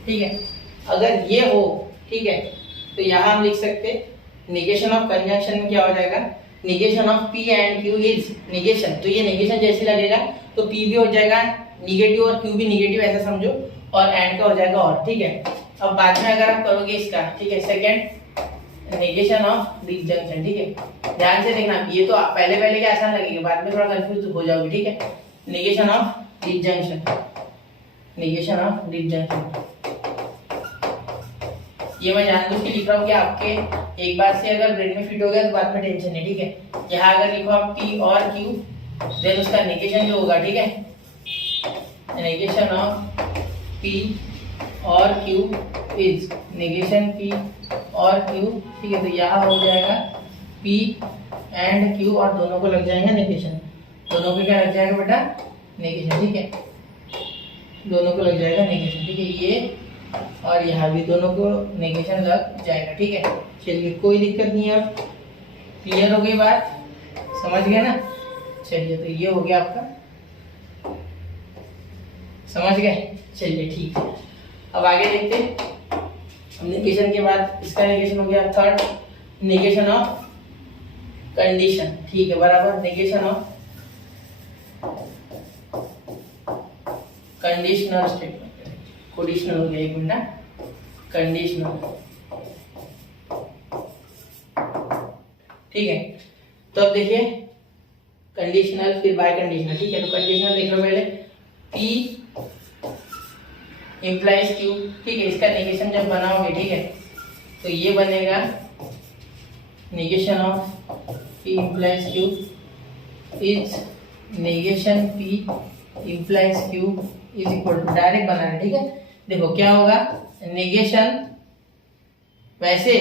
ठीक है। अगर ये हो, ठीक है, तो यहाँ हम लिख सकते negation ऑफ कंजंक्शन में क्या हो जाएगा, negation of P and Q is negation, तो ये negation जैसे लगेगा तो P भी हो जाएगा निगेटिव और Q भी निगेटिव, ऐसा समझो, और एंड का हो जाएगा और, ठीक है। अब बाद में अगर आप करोगे इसका, ठीक है, सेकंड नेगेशन ऑफ डिसजंक्शन, ठीक है, ध्यान से देखना, ये तो पहले के आसान लगेगा, बाद में थोड़ा कंफ्यूज हो जाओगे, ठीक है। Negation of disjunction, negation of disjunction, ये मैं जानबूझ के लिख रहा हूँ कि आपके एक बार से अगर ब्रेन में फिट हो गया तो बाद में टेंशन नहीं, ठीक है। यहाँ अगर लिखो आप P और Q, देन उसका नेगेशन जो होगा, ठीक है, नेगेशन ऑफ P और Q इज नेगेशन P और Q, ठीक है, तो यहाँ हो जाएगा P एंड Q और दोनों को लग जाएगा नेगेशन, दोनों को क्या लग जाएगा बेटा, नेगेशन, ठीक है, दोनों को लग जाएगा नेगेशन, ठीक है, ये और यहाँ भी दोनों को नेगेशन लग जाएगा, ठीक है। चलिए कोई दिक्कत नहीं है, अब क्लियर हो गई बात, समझ गए ना। चलिए तो ये हो गया आपका, समझ गए, चलिए ठीक है। अब आगे देखते हैं, नेगेशन के बाद इसका नेगेशन हो गया थर्ड, नेगेशन ऑफ कंडीशन, ठीक है, बराबर, negation of conditional statement, conditional हो गया, एक मिनट, कंडीशनल, ठीक है। तो अब देखिए कंडीशनल फिर बाय कंडीशनल, ठीक है, तो कंडीशनल देख लो पहले, P इम्प्लाइज Q, ठीक है, इसका नेगेशन जब बनाओगे, ठीक है, तो ये बनेगा negation of P implies Q is negation P implies Q is equal to, direct बनाना है, ठीक है। देखो क्या होगा, नेगेशन वैसे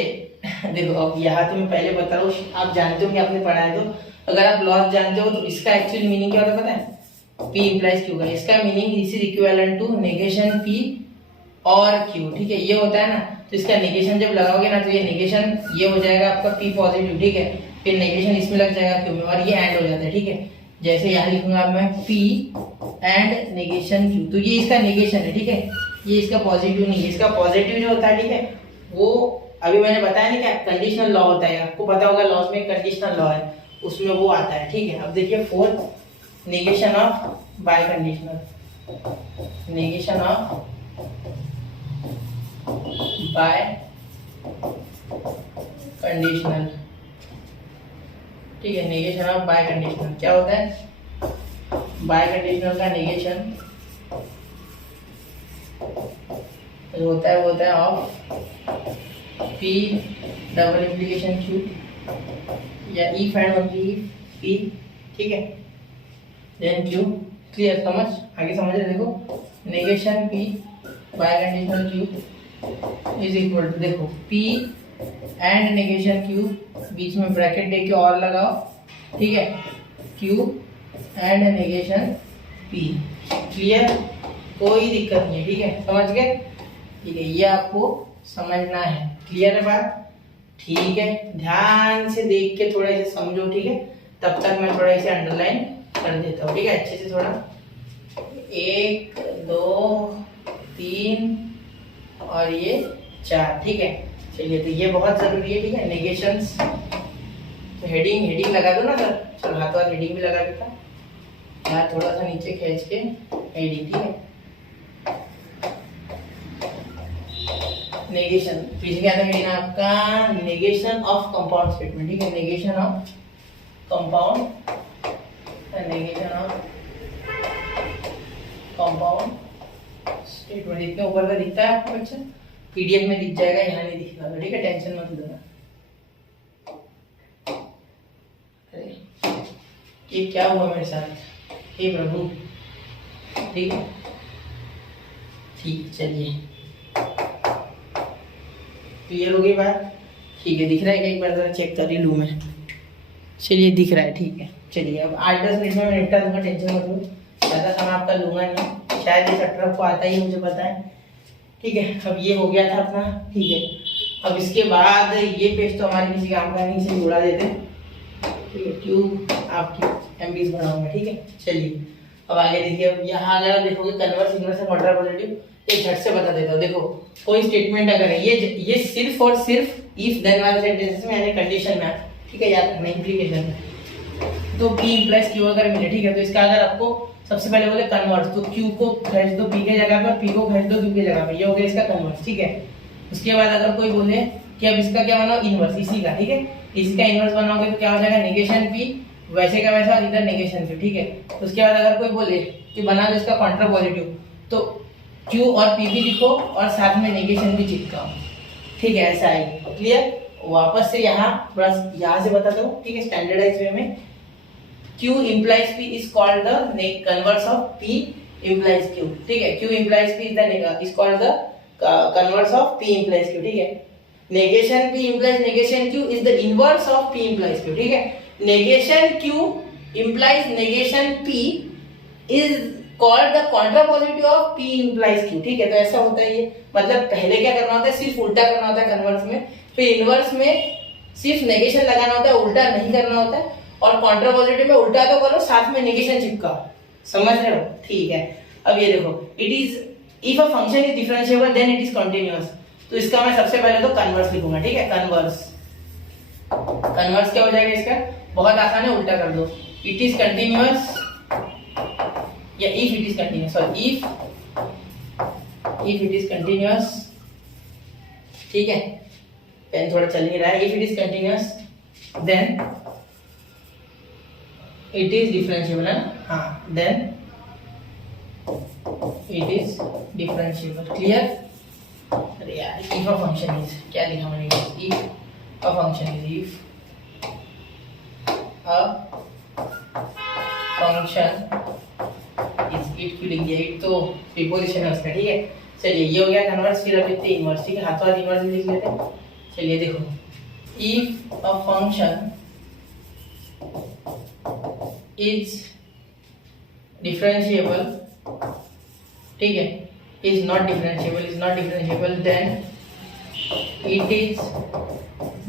देखो अब यहाँ तो मैं पहले बता रहा हूँ, आप जानते हो कि आपने पढ़ा है, तो अगर आप लॉस जानते हो तो इसका एक्चुअल मीनिंग क्या होता है पता है, P इम्प्लाइज Q का, इसका meaning this is equivalent to negation P और Q, ठीक है, ये होता है ना, तो इसका नेगेशन जब लगाओगे ना तो ये नेगेशन ये हो जाएगा आपका P पॉजिटिव, ठीक है, फिर नेगेशन इसमें लग जाएगा Q में और ये एंड हो जाता है, ठीक है। जैसे यहाँ लिखूंगा मैं P एंड नेगेशन Q, तो ये इसका नेगेशन है, ठीक है, ये इसका पॉजिटिव नहीं है, इसका पॉजिटिव जो होता है, ठीक है, वो अभी मैंने बताया नहीं क्या कंडीशनल लॉ होता है, आपको पता होगा लॉस में कंडीशनल लॉ है, उसमें वो आता है, ठीक है। अब देखिए fourth, negation of bye conditional, negation of bye conditional, ठीक है। नेगेशन ऑफ बाय कंडीशनल क्या होता है? बाय कंडीशनल का नेगेशन होता है of P double implication Q या इफ एंड ओनली पी, ठीक है। Then Q, clear? समझ आगे समझ रहे? देखो negation P biconditional Q is equal to, देखो पी एंड नेगेशन क्यू, बीच में ब्रैकेट दे के और लगाओ, ठीक है, Q and negation P, clear? कोई दिक्कत नहीं है, ठीक है, समझ गए? ठीक है, ये आपको समझना है, क्लियर है बात? ठीक है, ध्यान से देख के थोड़ा इसे समझो, ठीक है। तब तक मैं थोड़ा इसे अंडरलाइन कर देता हूँ, ठीक है, अच्छे से थोड़ा। 1 2 3 और ये 4, ठीक है। चलिए, तो ये बहुत जरूरी है, ठीक है। नेगेशंस, तो हेडिंग लगा दो ना सर, चलो हाथ वाथ हेडिंग भी लगा देता, यार थोड़ा सा नीचे खींच के हेडिंग, ठीक है। नेगेशन, पीछे क्या था हेडिंग आपका? नेगेशन ऑफ कंपाउंड स्टेटमेंट, ठीक है। Negation of compound, negation of compound statement, इतने ऊपर का दिखता है आपको बच्चा? पीडीएफ में दिख जाएगा, यहाँ नहीं दिखेगा, ठीक है, टेंशन मत लेना। अरे ये क्या हुआ मेरे साथ, हे प्रभु, ठीक है, ठीक, चलिए क्लियर हो गई बात? ठीक है, दिख रहा है? एक बार जरा चेक कर ही लूँ मैं। चलिए, दिख रहा है, ठीक है। चलिए, अब 8-10 मिनट में निपटा दूंगा, टेंशन मत लो, ज़्यादा समय आपका लूंगा नहीं, शायद ये चैप्टर आपको आता ही, मुझे पता है, ठीक है। अब ये हो गया था अपना, ठीक है। अब इसके बाद ये पेज तो हमारे किसी काम का नहीं, से जोड़ा देते, ठीक है, ट्यूब आपकी एमबीज बनाऊंगा, ठीक है। चलिए, अब आगे देखिए। अब यहाँ अगर देखोगे कन्वर्स, इनवर्स, कॉन्ट्रा पॉजिटिव, ये झट से बता देता हूँ। देखो कोई स्टेटमेंट अगर है, ये सिर्फ और सिर्फ इफ देन वाले सेंटेंसेस में, यानी कंडीशन में, ठीक है, याद रखना इम्प्लीकेशन में। तो P इम्प्लाइज Q अगर मिले, ठीक है, तो इसका अगर आपको सबसे पहले बोले कन्वर्स, तो Q को खींच दो P के जगह पे, P को खींच दो Q के जगह पे, ये हो गया इसका कन्वर्स, ठीक है। उसके बाद अगर कोई बोले कि अब इसका क्या बनाओ, इनवर्स, इसी का, ठीक है, इसका इनवर्स बनाओगे तो क्या हो जाएगा? नेगेशन P वैसे का वैसा, इधर नेगेशन Q, ठीक है। उसके बाद अगर कोई बोले कि बना दो इसका कॉन्ट्रा पॉजिटिव, तो Q और P भी लिखो और साथ में नेगेशन भी चिपकाओ, ठीक है, ऐसा है, क्लियर? वापस से यहाँ थोड़ा यहाँ से बताता हूँ, ठीक है, स्टैंडर्डाइज वे में। Q implies P is called the converse of P implies Q, ठीक है। Q implies P is called the converse of P implies Q, ठीक है। Negation P implies negation Q is the inverse of P implies Q, ठीक है। Negation Q implies negation P is called the contrapositive of P implies Q, ठीक है। तो ऐसा होता है ये, मतलब पहले क्या करना होता है? सिर्फ उल्टा करना होता है कन्वर्स में, फिर इनवर्स में सिर्फ नेगेशन लगाना होता है, उल्टा नहीं करना होता है, और कॉन्ट्रा पॉजिटिव में उल्टा तो करो, साथ में नेगेशन चिपकाओ, समझ रहे हो? ठीक है। अब ये देखो, it is if a function is differentiable then it is continuous, तो इसका मैं सबसे पहले तो कन्वर्स लिखूंगा, ठीक है। कन्वर्स क्या हो जाएगा इसका? बहुत आसान है, उल्टा कर दो। इट इज कंटीन्यूअस या if it is continuous, sorry if it is continuous, ठीक है, पेन थोड़ा चल नहीं रहा है। If it is continuous then it is differentiable, है ना? हाँ, then it is differentiable, clear? अरे यार, इफ अ फंक्शन इज, क्या लिखा मैंने? If a function is, if a function is, it क्यों लिख दिया? इट तो प्रीपोजिशन है उसका, ठीक है। चलिए, ये हो गया कन्वर्स, फिर अब लिखते हैं इनवर्स, ठीक है, हाथों हाथ इनवर्स लिख लेते हैं। चलिए देखो, if a function is differentiable, ठीक है, is not differentiable then it is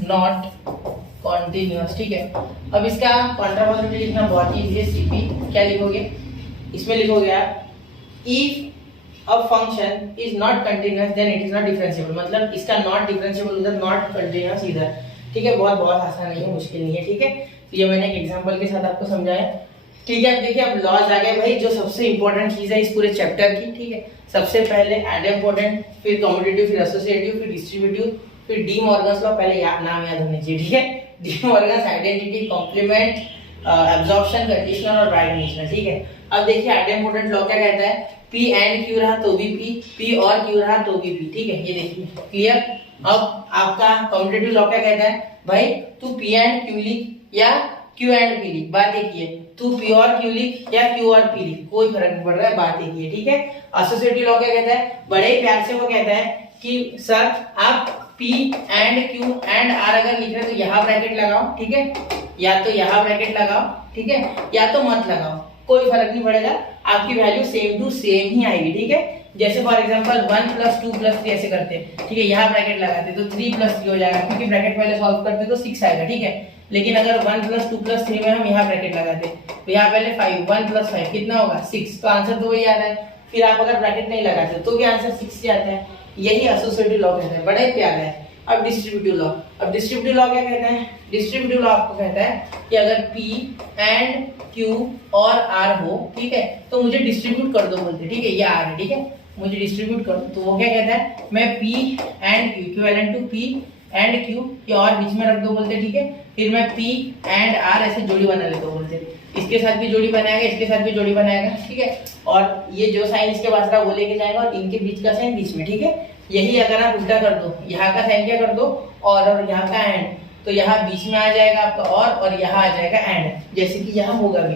not continuous, ठीक है। अब इसका कॉन्ट्रा पॉजिटिव लिखना बहुत इजी है, सीपी क्या लिखोगे? इसमें लिखोगे आप if a function is not continuous then it is not differentiable, मतलब इसका not differentiable उधर, not continuous इधर, ठीक है। बहुत आसान नहीं है, मुश्किल नहीं है, ठीक है। तो ये मैंने एक एग्जांपल के साथ आपको समझाया। ठीक है, अब देखिए अब लॉज आ गए भाई, जो सबसे इंपॉर्टेंट चीज है इस पूरे चैप्टर की। ठीक है, सबसे पहले एडम्पोटेंट, फिर कम्यूटेटिव, फिर एसोसिएटिव, फिर डिस्ट्रीब्यूटिव, फिर डी मॉर्गन्स लॉ। पहले नाम याद होने चाहिए। ठीक है, De Morgan's identity, complement, absorption, conditional और राइट कंडीशनल। ठीक है, अब देखिए एडम्पोटेंट लॉ क्या कहता है, पी एंड क्यू रहा तो भी पी, पी और क्यू रहा तो भी पी। ठीक है, ये देखिए क्लियर। अब आपका कम्यूटेटिव लॉ क्या कहता है, भाई तू पी एंड क्यू लिख या क्यू एंड पी लिख, बात एक ही है। तू पी और क्यू लिख या क्यू और पी लिख, कोई फर्क नहीं पड़ रहा है, बात एक ही है। ठीक है, एसोसिएटिव लॉ क्या कहता है, बड़े ही प्यार से वो कहता है कि सर आप P and Q and R अगर लिख रहे हो तो यहाँ ब्रैकेट लगाओ। ठीक है, या तो यहाँ ब्रैकेट लगाओ, ठीक है, या तो मत लगाओ, कोई फर्क नहीं पड़ेगा, आपकी वैल्यू सेम टू सेम ही आएगी। ठीक है, जैसे फॉर एग्जांपल 1 + 2 + 3 ऐसे करते हैं। ठीक है, यहाँ ब्रैकेट लगाते तो 3 + 3 हो जाएगा, क्योंकि ब्रैकेट पहले सॉल्व करते तो 6 आएगा। ठीक है, लेकिन अगर 1 + 2 + 3 में हम यहाँ ब्रैकेट लगाते तो यहाँ पहले 5, 1 + 5 कितना होगा 6, तो आंसर तो वही आ रहा है। फिर आप अगर ब्रैकेट नहीं लगाते तो भी आंसर 6 से आता है। यही एसोसिएटिव लॉ कहता है, बड़ा ही प्यारा है। अब डिस्ट्रीब्यूटिव लॉ, अब डिस्ट्रीब्यूटिव लॉ क्या कहता है, डिस्ट्रीब्यूटिव लॉ आपको कहता है कि अगर P एंड Q और R हो, ठीक है, तो मुझे डिस्ट्रीब्यूट कर दो बोलते। ठीक है, ये R है, ठीक है, मुझे डिस्ट्रीब्यूट कर दो, तो वो क्या कहता है, मैं P and Q equivalent to P and Q ये और बीच में रख दो बोलते। ठीक है, फिर मैं P एंड R ऐसे जोड़ी बना लेता हूँ बोलते, इसके साथ भी जोड़ी बनाएगा, इसके साथ भी जोड़ी बनाएगा। ठीक है, और ये जो साइन इसके पास रहा वो लेके जाएगा और इनके बीच का साइन बीच में। ठीक है, यही अगर आप उल्टा कर दो, यहाँ का साइन क्या कर दो और यहाँ का एंड, तो यहाँ बीच में आ जाएगा आपका और यहाँ आ जाएगा एंड, जैसे कि यहाँ होगा भी,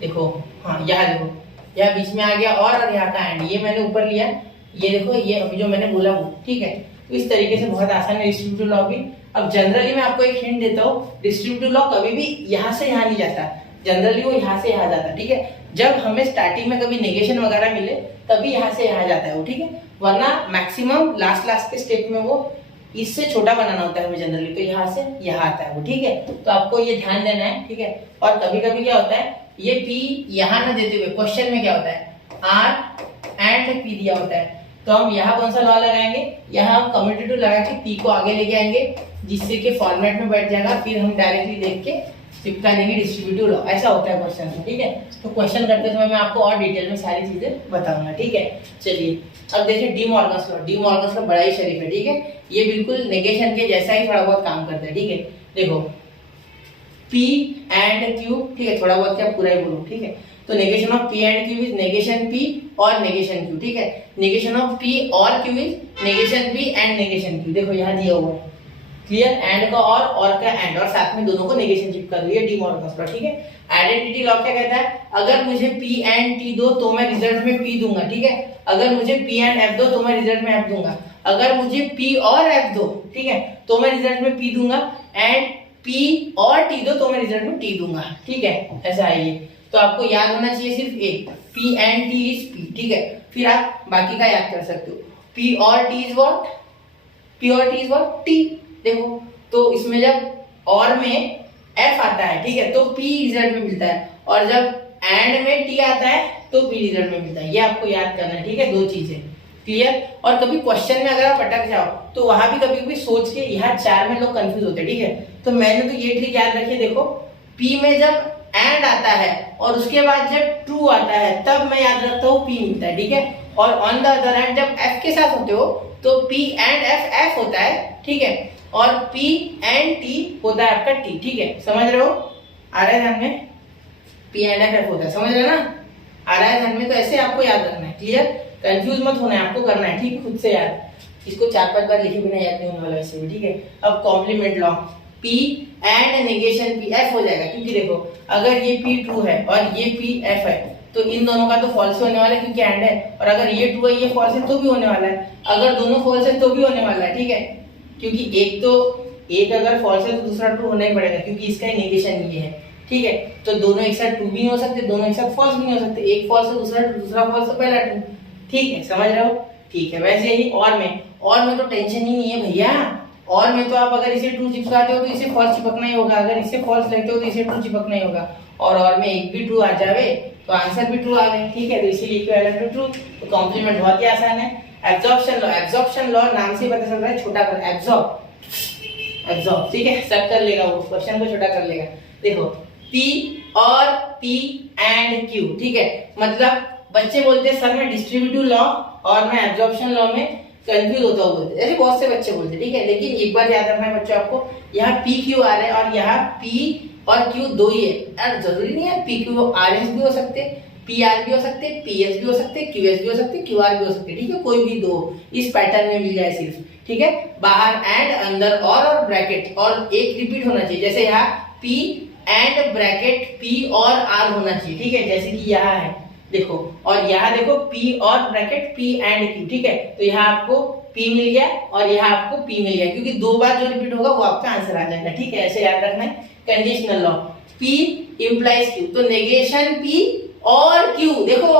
देखो हाँ यहाँ देखो, यहाँ बीच में आ गया और यहाँ का एंड, ये मैंने ऊपर लिया, ये देखो ये अभी जो मैंने बोला वो। ठीक है, तो इस तरीके से बहुत आसान है डिस्ट्रीब्यूटिव लॉ भी। अब जनरली मैं आपको एक हिंट देता हूँ, डिस्ट्रीब्यूटिव लॉ कभी भी यहाँ से यहाँ नहीं जाता, जनरली वो यहाँ से यहाँ जाता है। ठीक है, जब हमें स्टार्टिंग में कभी नेगेशन वगैरह मिले तभी यहाँ से यहाँ जाता है वो। ठीक है, वरना मैक्सिमम लास्ट के स्टेप में वो इससे छोटा बनाना होता है हमें जनरली, तो यहाँ से यहाँ आता है वो। ठीक है, तो आपको ये ध्यान देना है। ठीक है, और कभी कभी क्या होता है, ये P यहाँ ना देते हुए क्वेश्चन में क्या होता है, R एंड P दिया होता है, तो हम यहाँ कौन सा लॉ लगाएंगे, यहाँ हम कम्यूटेटिव लगा के P को आगे लेके आएंगे, जिससे कि फॉर्मेट में बैठ जाएगा, फिर हम डायरेक्टली देख के चिपका देंगे डिस्ट्रीब्यूटिव लॉ। ऐसा होता है क्वेश्चन में। ठीक है, तो क्वेश्चन करते समय मैं आपको और डिटेल में सारी चीजें बताऊंगा। ठीक है, चलिए अब देखिए D Morgan's law. D Morgan's law बड़ा ही शरीफ है। ठीक है, ये बिल्कुल नेगेशन के जैसा ही थोड़ा बहुत काम करता है। ठीक है, देखो P एंड Q, ठीक है, थोड़ा बहुत क्या पूरा ही बोलूं। ठीक है, तो negation of P and Q is negation P और नेगेशन Q। ठीक है, नेगेशन ऑफ P और Q is negation P and negation Q। देखो यहाँ दिया हुआ है क्लियर, एंड का और का एंड, और साथ में दोनों को नेगेशन चिपका दो, ये डी मॉर्गन्स लॉ। ठीक है, आइडेंटिटी लॉ क्या कहता है, अगर मुझे P एंड T दो तो मैं रिजल्ट में P दूंगा। ठीक है, अगर मुझे P एंड F दो तो मैं रिजल्ट में F दूंगा, अगर मुझे P और F दो, ठीक है, तो मैं रिजल्ट में P दूंगा, एंड P और T दो तो मैं रिजल्ट में T दूंगा। ठीक है, ऐसा है ये, तो आपको याद होना चाहिए सिर्फ एक, P and T is P। ठीक है, फिर आप बाकी का याद कर सकते हो, P और T इज व्हाट, P और T इज व्हाट, T। देखो तो इसमें जब और में F आता है, ठीक है, तो P रिजल्ट में मिलता है, और जब एंड में T आता है तो P रिजल्ट में मिलता है। ये आपको याद करना है। ठीक है, दो चीजें क्लियर। और कभी क्वेश्चन में अगर आप अटक जाओ तो वहां भी कभी कभी सोच के, यहाँ 4 में लोग कंफ्यूज होते हैं। ठीक है, तो मैंने तो ये ट्रिक याद रखी, देखो P में जब एंड आता है और उसके बाद जब ट्रू आता है तब मैं याद रखता हूँ P मिलता है। ठीक है, और ऑन द अदर हैंड जब F के साथ होते हो तो P एंड F होता है। ठीक है, और P एंड T होता है आपका T। ठीक है, समझ रहे हो, आ रहा है ध्यान में, P एंड F होता है, समझ रहे हो ना, आ रहा है ध्यान में, तो ऐसे आपको याद रखना है। क्लियर, कंफ्यूज मत होना है, आपको करना है। ठीक, खुद से याद, इसको 4-5 बार लिखे बिना याद नहीं होने वाला वैसे भी। ठीक है, अब complement law, P and negation P F हो जाएगा, क्योंकि देखो अगर ये P ट्रू है और ये P F है तो इन दोनों का तो फॉल्स होने वाला है क्योंकि एंड है, और अगर ये ट्रू है ये फॉल्स है तो भी होने वाला है, अगर दोनों फॉल्स है तो भी होने वाला है। ठीक है, क्योंकि एक अगर फॉल्स है तो दूसरा ट्रू होना ही पड़ेगा, क्योंकि इसका नेगेशन ये है। ठीक है, तो दोनों एक साथ ट्रू भी नहीं हो सकते, दोनों एक साथ फॉल्स भी नहीं हो सकते, एक फॉल्स है दूसरा ट्रू, दूसरा फॉल्स है पहला ट्रू। ठीक है, समझ रहे हो। ठीक है, वैसे ही और में तो टेंशन ही नहीं है भैया, और में तो आप अगर इसे ट्रू चिपकाते हो तो इसे फॉल्स चिपकना ही होगा, अगर इसे फॉल्स लेते हो तो इसे ट्रू चिपकना ही होगा, और में एक भी ट्रू आ जावे तो आंसर भी ट्रू आ गए। ठीक है, तो इसीलिए इक्विवेलेंट टू ट्रू, तो कॉम्प्लीमेंट बहुत ही आसान है। एब्जॉर्प्शन लॉ नाम से पता चल रहा है, छोटा कर एब्जॉर्ब, ठीक है, सब कर लेगा वो, क्वेश्चन को छोटा कर लेगा। देखो P और P एंड Q, ठीक है। मतलब बच्चे बोलते हैं सर मैं डिस्ट्रीब्यूटिव लॉ और मैं एब्जॉर्प्शन लॉ में कंफ्यूज होता हूँ बोलते, ऐसे बहुत से बच्चे बोलते, ठीक है। लेकिन एक बात याद रखना है बच्चों आपको, यहाँ P Q R है और यहाँ P और Q दो ही है यार, जरूरी नहीं है P Q R S भी हो सकते, P R भी हो सकते, P S भी हो सकते, Q S भी हो सकते, Q R भी हो सकते, ठीक है। कोई भी दो इस पैटर्न में मिल जाए सिर्फ, ठीक है। बाहर एंड, अंदर और ब्रैकेट, और एक रिपीट होना चाहिए, जैसे यहाँ P एंड ब्रैकेट P और R होना चाहिए, ठीक है। जैसे कि यहाँ है देखो, और यहाँ देखो P और ब्रैकेट P एंड Q, ठीक है। तो यहाँ आपको P मिल गया और यहाँ आपको P मिल गया, क्योंकि दो बार जो रिपीट होगा वो आपका आंसर आ जाएगा, ठीक है। ऐसे याद रखना है। Conditional law P implies Q, तो नेगेशन P और Q, देखो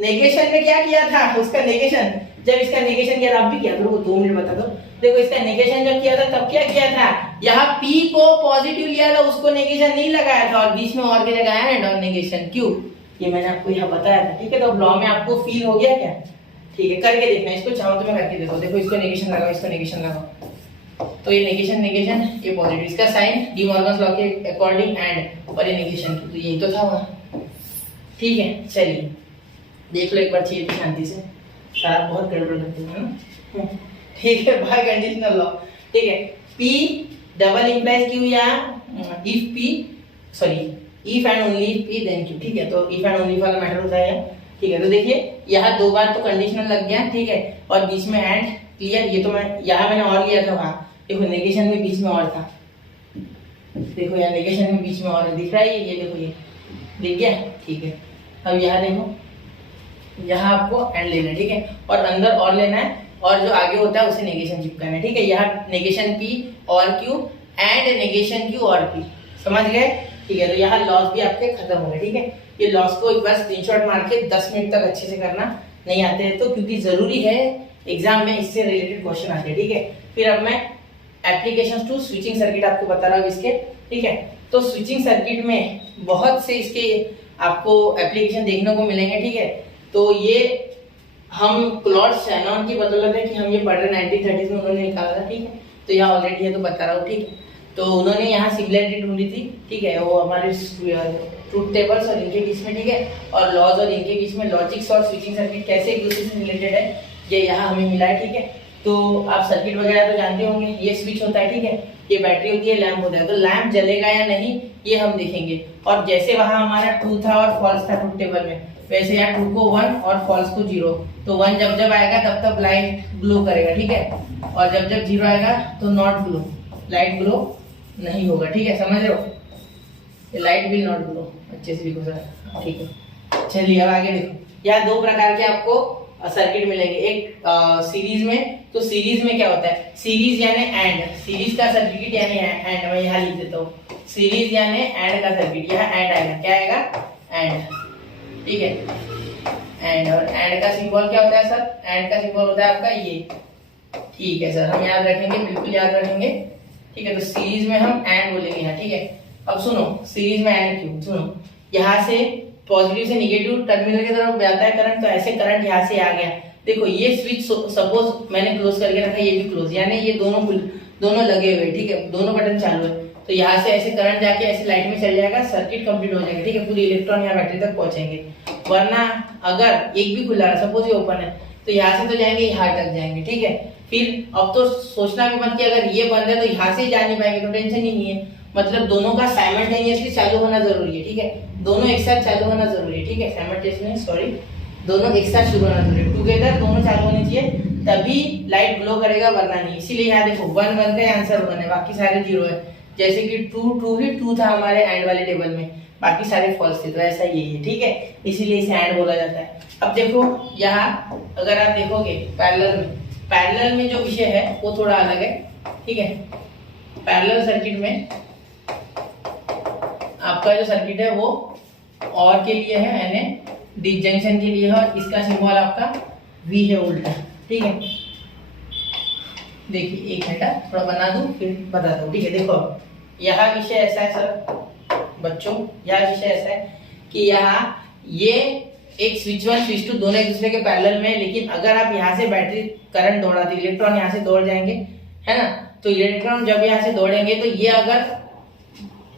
नेगेशन में क्या किया था, उसका नेगेशन, जब इसका नेगेशन किया था, आप भी किया करो, 2 मिनट बता दो। देखो इसका नेगेशन जब किया था तब क्या किया था, यहाँ P को पॉजिटिव लिया था, उसको नेगेशन नहीं लगाया था, और बीच में और की जगह एंड और नेगेशन Q, ये मैंने आपको यहाँ बताया था, ठीक है। तो लॉ में आपको फील हो गया क्या, ठीक है। करके देखना, इसको चाहो तो मैं करके देखो, देखो इसको नेगेशन लगाओ, इसको नेगेशन लगाओ, तो ये नेगेशन नेगेशन, ये पॉजिटिव, इसका साइन डी मॉर्गन्स लॉ के अकॉर्डिंग एंड, और ये नेगेशन, तो यही तो था वहाँ, ठीक है। चलिए देख लो एक बार चाहिए शांति से, सारा बहुत गड़बड़ करते हैं ना, ठीक है। बाय कंडीशनल लॉ, ठीक है। P डबल इंप्लाइज Q या if P, sorry if and only if P then Q, ठीक है। तो इफ एंड ओनली वाला मैटर होता है, ठीक है। तो देखिए यहाँ दो बार तो कंडीशनल लग गया, ठीक है, और बीच में एंड, क्लियर। ये तो मैं यहाँ मैंने और लिया था, वहाँ देखो नेगेशन में बीच में और था, देखो यहाँ नेगेशन में बीच में और दिख रहा है, ये देखो ये दिख गया, ठीक है। अब यहाँ देखो, यहाँ आपको एंड लेना है, ठीक है, और अंदर और लेना है, और जो आगे होता है उसे नेगेशन चिपकाना है, ठीक है। यहाँ नेगेशन P और Q एंड नेगेशन Q और P, समझ गए, ठीक है। तो यहाँ लॉस भी आपके खत्म हो गए, ठीक है। ये लॉस को एक बार स्क्रीनशॉट मार के 10 मिनट तक अच्छे से करना, नहीं आते हैं तो, क्योंकि जरूरी है एग्जाम में इससे रिलेटेड क्वेश्चन आते हैं, ठीक है। फिर अब मैं एप्लीकेशंस टू स्विचिंग सर्किट आपको बता रहा हूँ इसके, ठीक है। तो स्विचिंग सर्किट में बहुत से इसके आपको एप्लीकेशन देखने को मिलेंगे, ठीक है। तो ये हम क्लॉड शैनॉन की बदौलत है कि हम ये पढ़ रहे 1930s में उन्होंने निकाला था, ठीक है। तो यहाँ ऑलरेडी है तो बता रहा हूँ, ठीक है। तो उन्होंने यहाँ सिमिलरिटी ढूंढी थी, ठीक है, वो हमारे ट्रूथ टेबल्स और इनके बीच में, ठीक है, और लॉज और इनके बीच में लॉजिक्स और स्विचिंग सर्किट कैसे एक दूसरे से रिलेटेड है, ये यहाँ हमें मिला है, ठीक है। तो आप सर्किट वगैरह तो जानते होंगे, ये स्विच होता है, ठीक है, ये बैटरी होती है, लैंप होता है, तो लैंप जलेगा या नहीं ये हम देखेंगे। और जैसे वहाँ हमारा ट्रू था और फॉल्स था ट्रूथ टेबल में, वैसे यहाँ ट्रू को 1 और फॉल्स को 0, तो 1 जब जब आएगा तब तब लाइट ग्लो करेगा, ठीक है, और जब जब 0 आएगा तो नॉट ग्लो, लाइट ग्लो नहीं होगा, ठीक है, समझ रहे हो, लाइट विल नॉट ग्लो, अच्छे से लिखो सर, ठीक है। चलिए अब आगे देखो, यहाँ दो प्रकार के आपको सर्किट मिलेंगे, एक सीरीज में, तो सीरीज में क्या होता है, सीरीज यानी एंड, सीरीज का सर्किट यानी एंड, मैं यहाँ लिख देता हूँ, सीरीज यानी एंड का सर्किट, यहाँ एंड आएगा, क्या आएगा, एंड, ठीक है, एंड। और एंड का सिंबल क्या होता है सर, एंड का सिंबल होता है आपका ये, ठीक है सर, हम याद रखेंगे, बिल्कुल याद रखेंगे, ठीक है। तो सीरीज में हम एंड बोलेंगे यहाँ, ठीक है। अब सुनो, सीरीज में एंड क्यों, सुनो, यहाँ से पॉजिटिव से निगेटिव टर्मिनल की तरफ जाता है करंट, तो ऐसे करंट यहाँ से आ गया, देखो ये स्विच सपोज मैंने क्लोज करके रखा, ये भी क्लोज, यानी ये दोनों लगे हुए, ठीक है, दोनों बटन चालू है, तो यहाँ से ऐसे करंट जाके ऐसे लाइट में चल जाएगा, सर्किट कंप्लीट हो जाएगा, ठीक है, पूरी इलेक्ट्रॉन यहाँ बैटरी तक पहुंचेंगे। वरना अगर एक भी खुला है, सपोज ये ओपन है, तो यहाँ से तो जाएंगे, यहाँ तक जाएंगे, ठीक है। फिर अब तो सोचना भी मत कि अगर ये बंद है तो यहाँ से जा नहीं पाएंगे, तो टेंशन ही नहीं है, मतलब दोनों का साइमल्टेनियसली चालू होना जरूरी है, ठीक है, दोनों एक साथ चालू होना जरूरी है, ठीक है, साइमल्टेनियसली, सॉरी, दोनों एक साथ शुरू होना जरूरी है, टुगेदर दोनों चालू होने चाहिए, तभी लाइट ग्लो करेगा, वरना नहीं। इसीलिए यहाँ देखो 1 1 का आंसर 1 है, बाकी सारे 0 है, जैसे कि 2 ही 2 था हमारे एंड वाले टेबल में, बाकी सारे फॉल्स थे, तो ऐसा यही है, ठीक है, इसीलिए इसे एंड बोला जाता है। अब देखो यहाँ अगर आप देखोगे पैरेलल में जो विषय है वो थोड़ा अलग है, ठीक है। पैरेलल सर्किट में आपका जो सर्किट है वो और के लिए है, यानी डिसजंक्शन के लिए है, और इसका सिंबल आपका V है उल्टा, ठीक है। देखिए एक मिनट थोड़ा बना दूं फिर बता दूं, ठीक है। देखो यहाँ विषय ऐसा है सर बच्चों, यह विषय ऐसा है कि यहाँ ये एक स्विच 1 स्विच 2 दोनों एक दूसरे के पैरेलल में, लेकिन अगर आप यहाँ से बैटरी करंट दौड़ाते, इलेक्ट्रॉन यहाँ से दौड़ जाएंगे, है ना, तो इलेक्ट्रॉन जब यहाँ से दौड़ेंगे तो ये अगर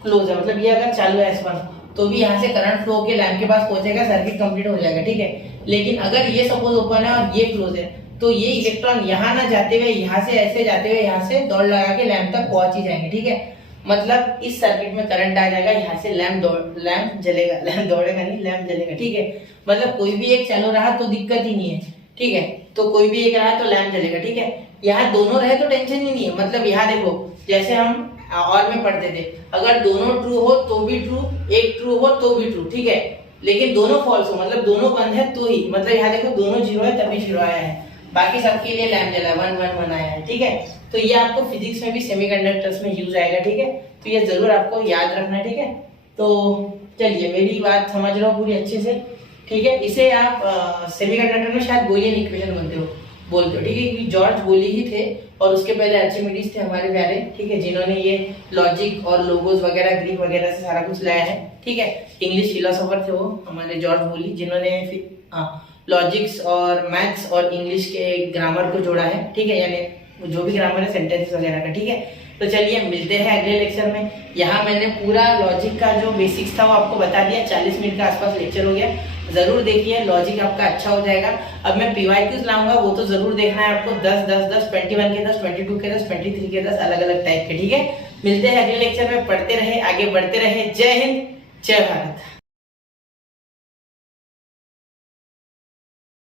क्लोज है, मतलब ये अगर चालू है S1 तो भी यहाँ से करंट फ्लो के लैंप के पास पहुंचेगा, सर्किट कंप्लीट हो जाएगा, ठीक है। लेकिन अगर ये सपोज ओपन है और ये क्लोज है तो ये इलेक्ट्रॉन यहाँ ना जाते हुए यहाँ से ऐसे जाते हुए यहाँ से दौड़ लगा के लैंप तक पहुंच ही जाएंगे, ठीक है। मतलब इस सर्किट में करंट आ जाएगा, यहाँ से लैंप जलेगा, लैंप दौड़ेगा नहीं, लैंप जलेगा, ठीक है। मतलब कोई भी एक चालू रहा तो दिक्कत ही नहीं है, ठीक है। तो कोई भी एक रहा तो लैंप जलेगा, ठीक है। यहाँ दोनों रहे तो टेंशन ही नहीं है। मतलब यहाँ देखो जैसे हम और में पढ़ते थे, अगर दोनों ट्रू हो तो भी ट्रू, एक ट्रू हो तो भी ट्रू, ठीक है। लेकिन दोनों फॉल्स हो, मतलब दोनों बंद है तो ही, मतलब यहाँ देखो दोनों जीरो है तभी जीरो आया है, बाकी सबके लिए लैंप जला 1 1 1 आया है, ठीक है। तो ये आपको फिजिक्स में भी सेमीकंडक्टर्स में यूज आएगा, ठीक है। तो ये जरूर आपको याद रखना, ठीक है। तो चलिए मेरी बात समझ रहे हो पूरी अच्छे से, ठीक है। इसे आप सेमीकंडक्टर में शायद बोलियन इक्वेशन बोलते हो, ठीक है, क्योंकि जॉर्ज बोली ही थे और उसके पहले आर्चिमिडीज थे हमारे प्यारे, ठीक है, जिन्होंने ये लॉजिक और लोगोस वगैरह ग्रीक वगैरह से सारा कुछ लाया है, ठीक है। इंग्लिश फिलोसोफर थे वो हमारे जॉर्ज बोली, जिन्होंने लॉजिक्स और मैथ्स और इंग्लिश के ग्रामर को जोड़ा है, ठीक है, यानी जो भी ग्रामर है सेंटेंसेस वगैरह का, ठीक है। तो चलिए मिलते हैं अगले लेक्चर में। यहाँ मैंने पूरा लॉजिक का जो बेसिक्स था वो आपको बता दिया, 40 मिनट का आसपास लेक्चर हो गया, जरूर देखिए, लॉजिक आपका अच्छा हो जाएगा। अब मैं PYQs लाऊंगा, वो तो जरूर देखना है आपको, 10 10 10 21 के 10 22 के 10 23 के 10 अलग अलग टाइप के, ठीक है। मिलते हैं अगले लेक्चर में, पढ़ते रहे, आगे बढ़ते रहे। जय हिंद, जय भारत।